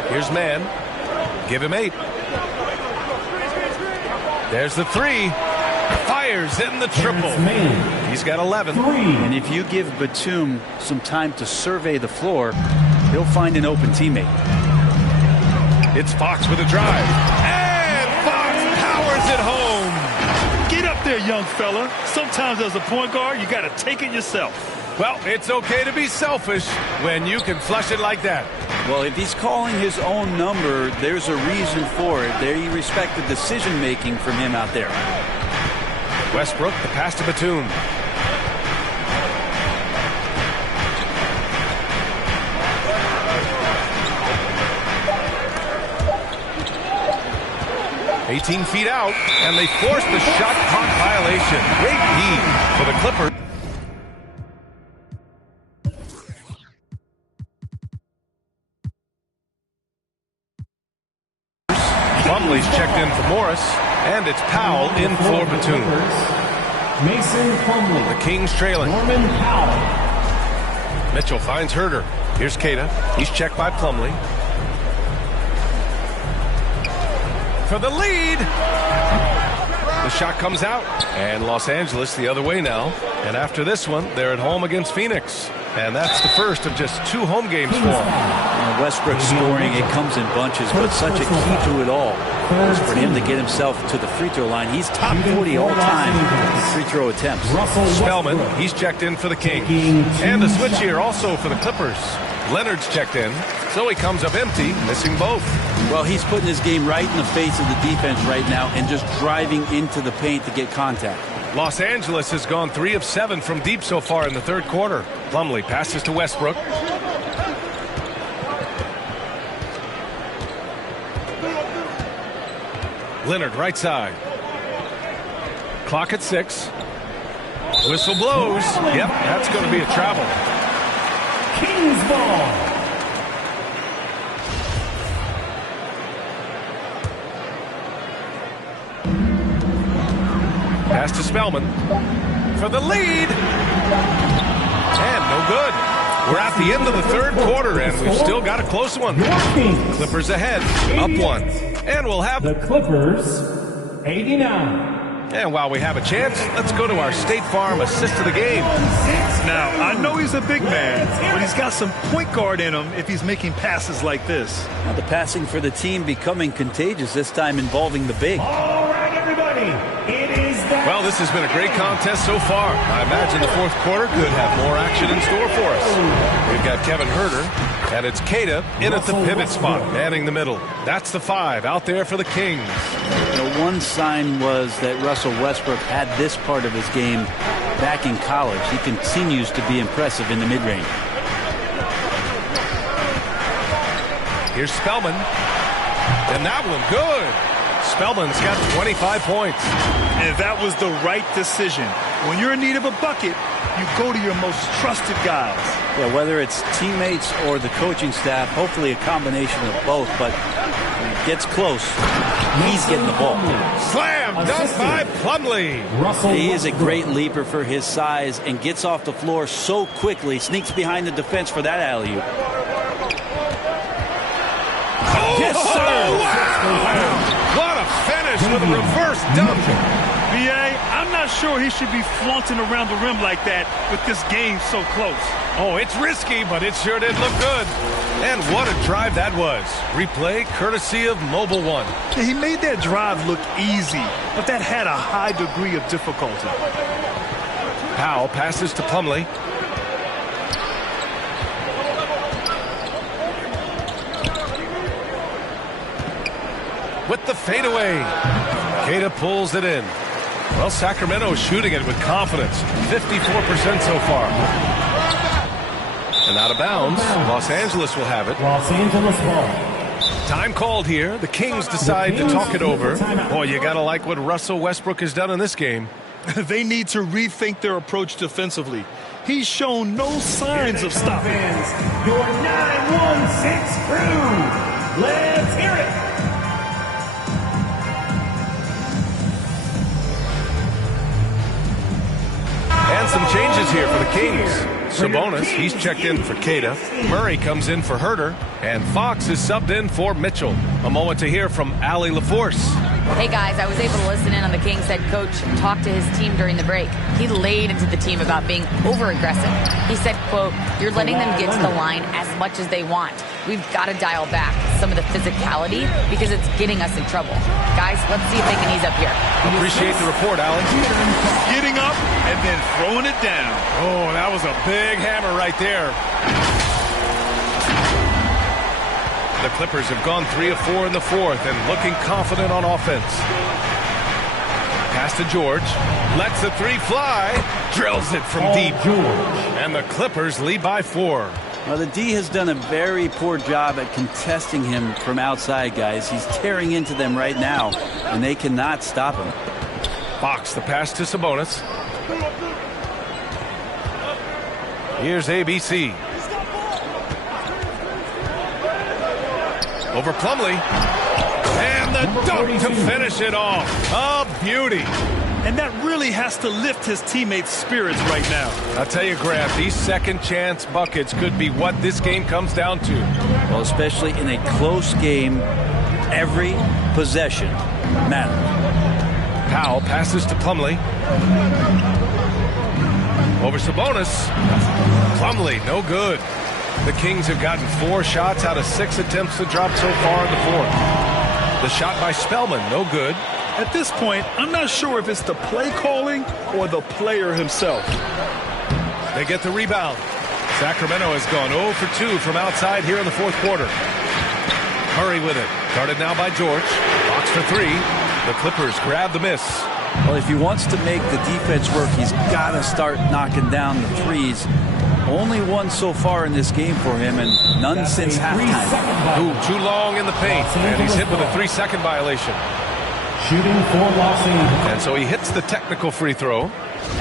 Here's Man. Give him 8. There's the 3. Fires in the triple. He's got 11. And if you give Batum some time to survey the floor, he'll find an open teammate. It's Fox with a drive. And Fox powers it home. Get up there, young fella. Sometimes as a point guard, you got to take it yourself. Well, it's okay to be selfish when you can flush it like that. Well, if he's calling his own number, there's a reason for it. They respect the decision-making from him out there. Westbrook, the pass to Batum. "18 feet out, and they force the shot clock violation. Great D for the Clippers. Plumlee's checked in for Morris, and it's Powell in for Batum. Mason Plumlee. The Kings trailing. Norman Powell. Mitchell finds Herter. Here's Keita. He's checked by Plumlee. For the lead. The shot comes out. And Los Angeles the other way now. And after this one, they're at home against Phoenix. And that's the first of just 2 home games for them. Westbrook scoring, it comes in bunches, but such a key to it all is for him to get himself to the free throw line. He's top 40 all time in free throw attempts. Spellman, he's checked in for the Kings. And a switch here also for the Clippers. Leonard's checked in, so he comes up empty, missing both. Well, he's putting his game right in the face of the defense right now and just driving into the paint to get contact. Los Angeles has gone 3 of 7 from deep so far in the third quarter. Plumlee passes to Westbrook. Leonard right side. Clock at 6. Whistle blows. Yep, that's going to be a travel. Kings ball. Pass to Spellman for the lead. And no good. We're at the end of the third quarter, and we've still got a close one. Clippers ahead, up 1. And we'll have the Clippers 89. And while we have a chance, let's go to our State Farm assist of the game. Now, I know he's a big man, but he's got some point guard in him if he's making passes like this. Now the passing for the team becoming contagious, this time involving the big. All right, everybody, it is that Well, this has been a great contest so far. I imagine the fourth quarter could have more action in store for us. We've got Kevin Herter, and it's Queta in at the pivot spot, manning the middle. That's the 5 out there for the Kings. One sign was that Russell Westbrook had this part of his game back in college. He continues to be impressive in the mid-range. Here's Spellman. And that one, good. Spellman's got 25 points. And that was the right decision. When you're in need of a bucket, you go to your most trusted guys. Yeah, whether it's teammates or the coaching staff, hopefully a combination of both, but when it gets close, he's getting the ball. Slam dunk by Plumlee. He is a great leaper for his size and gets off the floor so quickly, sneaks behind the defense for that alley-oop. Yes, sir! Wow. What a finish with a reverse dunk. B.A., I'm not sure he should be flaunting around the rim like that with this game so close. Oh, it's risky, but it sure did look good. And what a drive that was. Replay courtesy of Mobile One. He made that drive look easy, but that had a high degree of difficulty. Powell passes to Plumlee. With the fadeaway. Queta pulls it in. Well, Sacramento shooting it with confidence. 54% so far. And out of bounds. Los Angeles will have it. Los Angeles ball. Time called here. The Kings decide to talk it over. Boy, you got to like what Russell Westbrook has done in this game. They need to rethink their approach defensively. He's shown no signs of stopping. Your 916 crew. Let's hear it. And some changes here for the Kings. Sabonis, he's checked in for Queta. Murray comes in for Herter. And Fox is subbed in for Mitchell. A moment to hear from Allie LaForce. Hey guys, I was able to listen in on the Kings head coach talk to his team during the break. He laid into the team about being over-aggressive. He said, quote, "You're letting them get to the line as much as they want. We've got to dial back some of the physicality because it's getting us in trouble. Guys, let's see if they can ease up here." Appreciate the report, Allie. Getting up and then throwing it down. Oh, that was a big hammer right there. The Clippers have gone 3 of 4 in the fourth and looking confident on offense. Pass to George. Lets the 3 fly. Drills it from deep. And the Clippers lead by 4. Well, the D has done a very poor job at contesting him from outside, guys. He's tearing into them right now, and they cannot stop him. Fox, the pass to Sabonis. Here's ABC. Over Plumlee. And the dunk to finish it off. A beauty. And that really has to lift his teammates' spirits right now. I'll tell you, Grant, these second chance buckets could be what this game comes down to. Well, especially in a close game, every possession matters. Powell passes to Plumlee. Over Sabonis. Plumlee, no good. The Kings have gotten 4 shots out of 6 attempts to drop so far in the fourth. The shot by Spellman, no good. At this point, I'm not sure if it's the play calling or the player himself. They get the rebound. Sacramento has gone 0 for 2 from outside here in the fourth quarter. Murray with it. Guarded now by George. Fox for 3. The Clippers grab the miss. Well, if he wants to make the defense work, he's got to start knocking down the threes. Only one so far in this game for him, and none since halftime. Ooh, too long in the paint, and he's hit with a 3-second violation. Shooting for Los Angeles. And so he hits the technical free throw.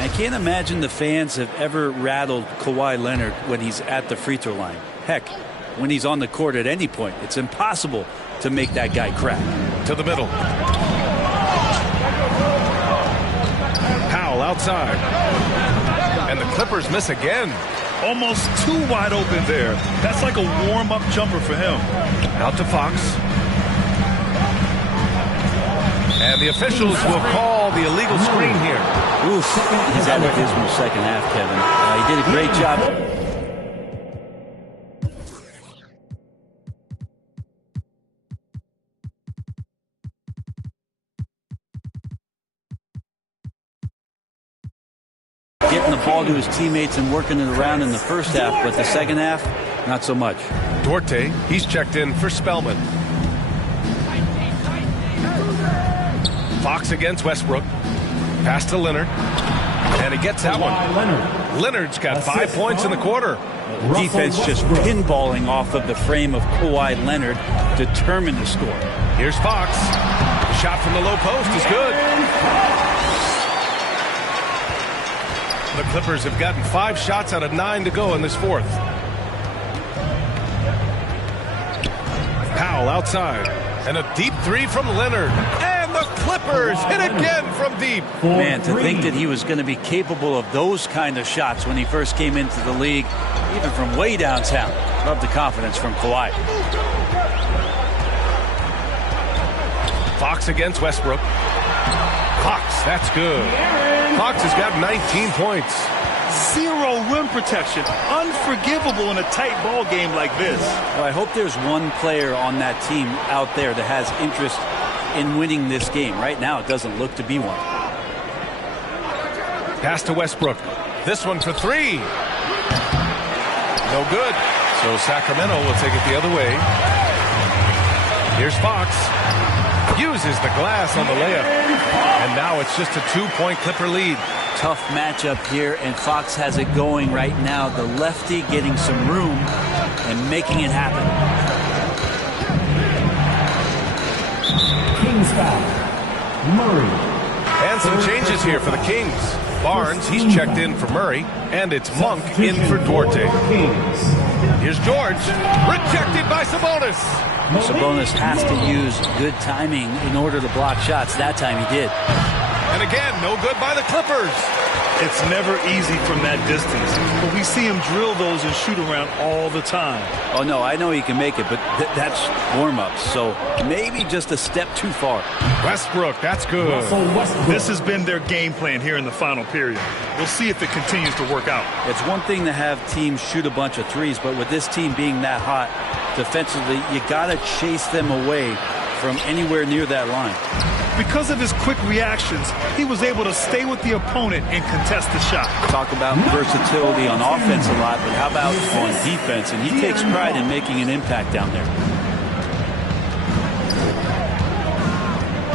I can't imagine the fans have ever rattled Kawhi Leonard when he's at the free throw line. Heck, when he's on the court at any point, it's impossible to make that guy crack. To the middle. Powell outside. And the Clippers miss again. Almost too wide open there. That's like a warm-up jumper for him. Out to Fox. And the officials will call the illegal screen here. Oof, he's had a dismal second half, Kevin. He did a great job. getting the ball to his teammates and working it around in the first half, but the second half, not so much. Duarte, he's checked in for Spellman. Fox against Westbrook. Pass to Leonard. And he gets that one. Leonard's got 5 points in the quarter. Defense just pinballing off of the frame of Kawhi Leonard, determined to score. Here's Fox. The shot from the low post is good. The Clippers have gotten 5 shots out of 9 to go in this fourth. Powell outside. And a deep three from Leonard. And the Clippers hit again from deep. Man, to think that he was going to be capable of those kind of shots when he first came into the league, even from way downtown. Love the confidence from Kawhi. Fox against Westbrook. Fox, that's good. Fox has got 19 points. 0 rim protection. Unforgivable in a tight ball game like this. Well, I hope there's one player on that team out there that has interest in winning this game. Right now, it doesn't look to be one. Pass to Westbrook. This one for 3. No good. So Sacramento will take it the other way. Here's Fox. Uses the glass on the layup. And now it's just a 2-point Clipper lead. Tough matchup here, and Fox has it going right now. The lefty getting some room and making it happen. Kings foul. Murray. And some changes here for the Kings. Barnes, he's checked in for Murray, and it's Monk in for Duarte. Here's George, rejected by Sabonis. Sabonis has to use good timing in order to block shots. That time he did. And again, no good by the Clippers. It's never easy from that distance, but we see him drill those and shoot around all the time. Oh, no, I know he can make it, but that's warm-ups, so maybe just a step too far. Westbrook, that's good. This has been their game plan here in the final period. We'll see if it continues to work out. It's one thing to have teams shoot a bunch of threes, but with this team being that hot defensively, you got to chase them away from anywhere near that line. Because of his quick reactions, he was able to stay with the opponent and contest the shot. Talk about versatility on offense a lot, but how about on defense? And he takes pride in making an impact down there.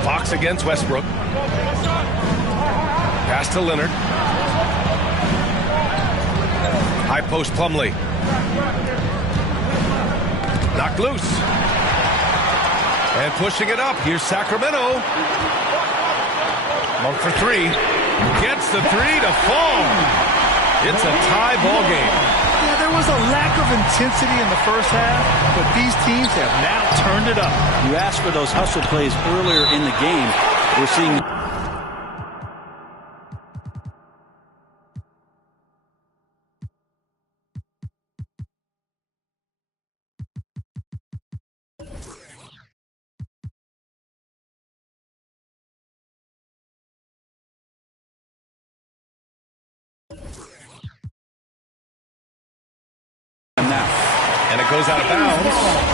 Fox against Westbrook. Pass to Leonard. High post Plumlee. Knocked loose. And pushing it up. Here's Sacramento. Monk for 3. Gets the 3 to fall. It's a tie ball game. Yeah, there was a lack of intensity in the first half, but these teams have now turned it up. You asked for those hustle plays earlier in the game. We're seeing... And it goes out of bounds.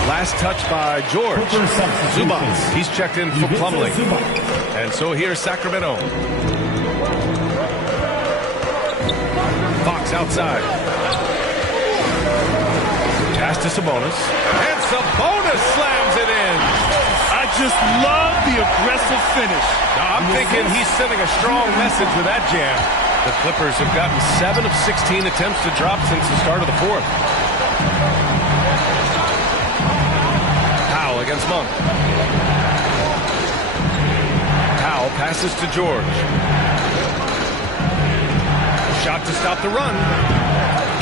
Last touch by George. Zubats, he's checked in for Plumlee. And so here's Sacramento. Fox outside. Pass to Sabonis. And Sabonis slams it in. I just love the aggressive finish. Now, I'm thinking he's sending a strong message with that jam. The Clippers have gotten 7 of 16 attempts to drop since the start of the fourth. Powell against Monk. Powell passes to George. Shot to stop the run.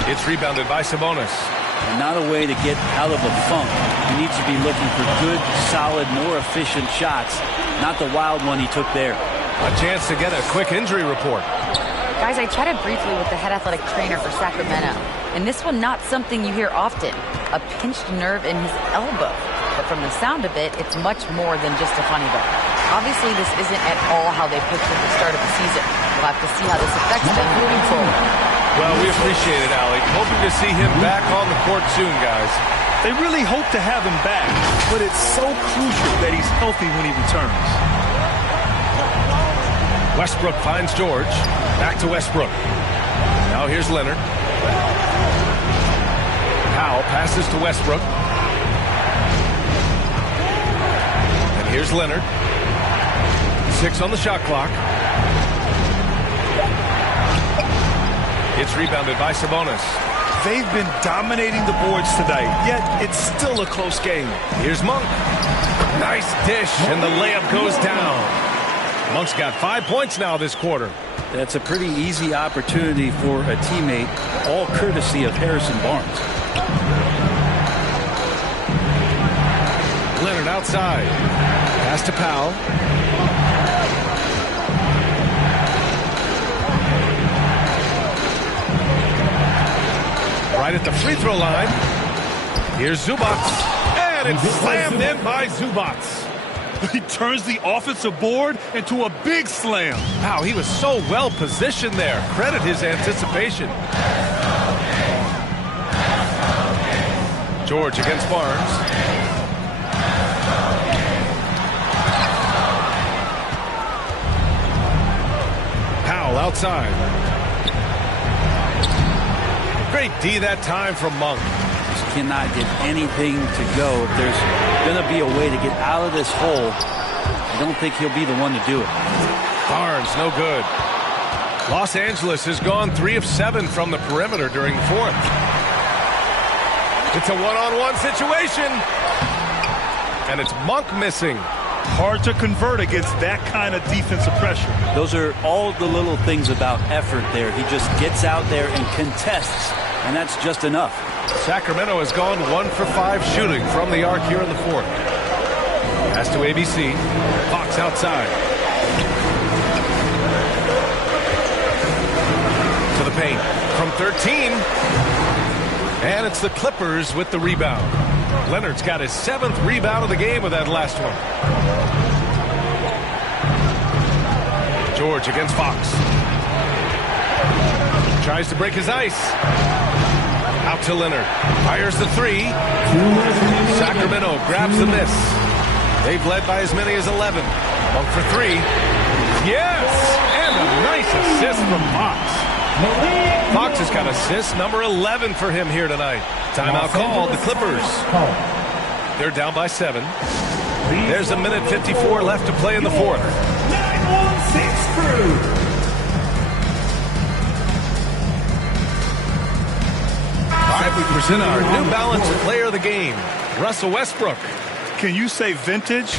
It's rebounded by Sabonis. And not a way to get out of a funk. He needs to be looking for good, solid, more efficient shots. Not the wild one he took there. A chance to get a quick injury report. Guys, I chatted briefly with the head athletic trainer for Sacramento, and this one not something you hear often, a pinched nerve in his elbow. But from the sound of it, it's much more than just a funny bone. Obviously, this isn't at all how they pictured the start of the season. We'll have to see how this affects them moving forward. Well, we appreciate it, Allie. Hoping to see him back on the court soon, guys. They really hope to have him back, but it's so crucial that he's healthy when he returns. Westbrook finds George. Back to Westbrook. Now here's Leonard. Powell passes to Westbrook. And here's Leonard. 6 on the shot clock. It's rebounded by Sabonis. They've been dominating the boards tonight, yet it's still a close game. Here's Monk. Nice dish, and the layup goes down. Monk's got 5 points now this quarter. That's a pretty easy opportunity for a teammate, all courtesy of Harrison Barnes. Leonard outside. Pass to Powell. Right at the free throw line. Here's Zubac. And it's slammed in by Zubac. He turns the offensive board into a big slam. Wow, he was so well positioned there. Credit his anticipation. George against Barnes. Powell outside. Great D that time from Monk. Just cannot get anything to go. If there's going to be a way to get out of this hole, I don't think he'll be the one to do it. Barnes, no good. Los Angeles has gone 3 of 7 from the perimeter during the fourth. It's a one-on-one situation. And it's Monk missing. Hard to convert against that kind of defensive pressure. Those are all the little things about effort there. He just gets out there and contests, and that's just enough. Sacramento has gone 1 for 5 shooting from the arc here in the fourth. Pass to ABC. Fox outside. To the paint from 13. And it's the Clippers with the rebound. Leonard's got his 7th rebound of the game with that last one. George against Fox. Tries to break his ice. Out to Leonard. Fires the 3. Sacramento grabs the miss. They've led by as many as 11. Monk for 3. Yes! And a nice assist from Fox. Fox has got assist number 11 for him here tonight. Timeout called. The Clippers. They're down by 7. There's a minute 54 left to play in the fourth. 916 Crew. All right, we present our New Balance Player of the Game, Russell Westbrook. Can you say vintage?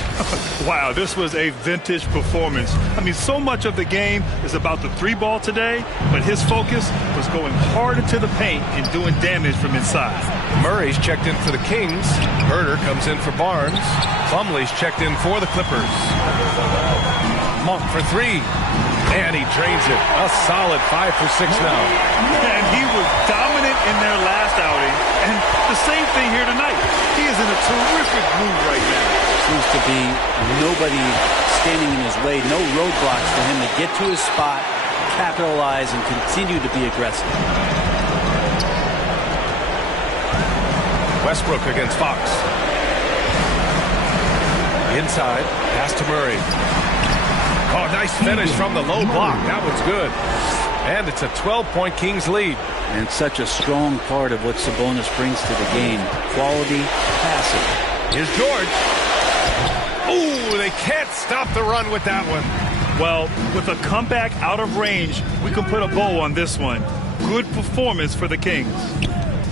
Wow, this was a vintage performance. I mean, so much of the game is about the 3-ball today, but his focus was going hard into the paint and doing damage from inside. Murray's checked in for the Kings. Herder comes in for Barnes. Plumlee's checked in for the Clippers. Monk for 3. And he drains it. A solid 5 for 6 now. And he was dominant in their last outing. And the same thing here tonight. He is in a terrific groove right now. Seems to be nobody standing in his way. No roadblocks for him to get to his spot, capitalize, and continue to be aggressive. Westbrook against Fox. Inside. Pass to Murray. Oh, nice finish from the low block. That was good. And it's a 12-point Kings lead. And such a strong part of what Sabonis brings to the game. Quality passing. Here's George. Ooh, they can't stop the run with that one. Well, with a comeback out of range, we can put a bow on this one. Good performance for the Kings.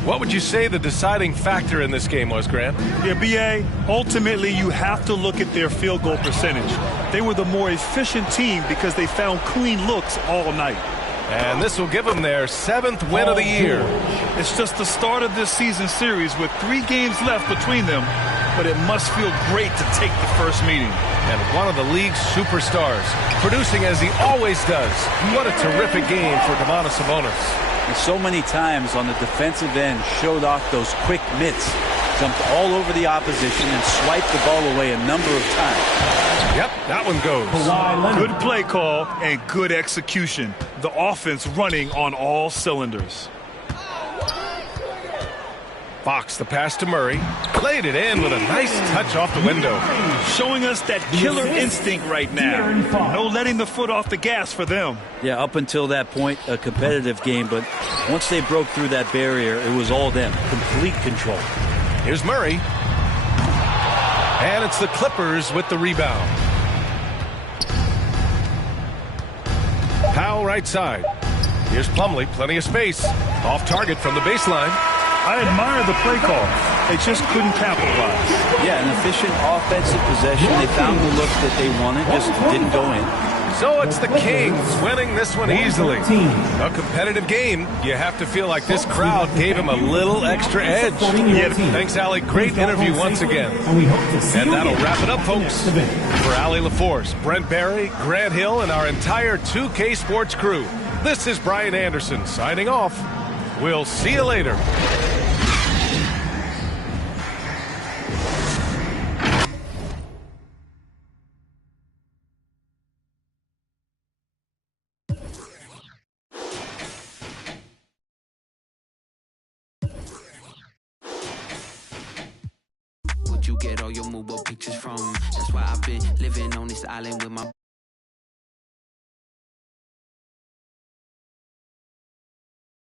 What would you say the deciding factor in this game was, Grant? Yeah, B.A., ultimately you have to look at their field goal percentage. They were the more efficient team because they found clean looks all night. And this will give them their 7th win of the year. It's just the start of this season series with 3 games left between them, but it must feel great to take the first meeting. And one of the league's superstars, producing as he always does. What a terrific game for Domantas Sabonis. And so many times on the defensive end showed off those quick mitts. Jumped all over the opposition and swiped the ball away a number of times. Yep, that one goes. Good play call and good execution. The offense running on all cylinders. Fox the pass to Murray. Laid it in with a nice touch off the window. Showing us that killer instinct right now. No letting the foot off the gas for them. Yeah, up until that point, a competitive game. But once they broke through that barrier, it was all them. Complete control. Here's Murray. And it's the Clippers with the rebound. Powell right side. Here's Plumlee, plenty of space. Off target from the baseline. I admire the play call. They just couldn't capitalize. Yeah, an efficient offensive possession. They found the look that they wanted, just didn't go in. So it's the Kings winning this one easily. A competitive game. You have to feel like this crowd gave him a little extra edge. Yeah. Thanks, Allie. Great interview once again. And that'll wrap it up, folks. For Allie LaForce, Brent Barry, Grant Hill, and our entire 2K Sports crew, this is Brian Anderson signing off. We'll see you later. You get all your mobile pictures from. That's why I've been living on this island with my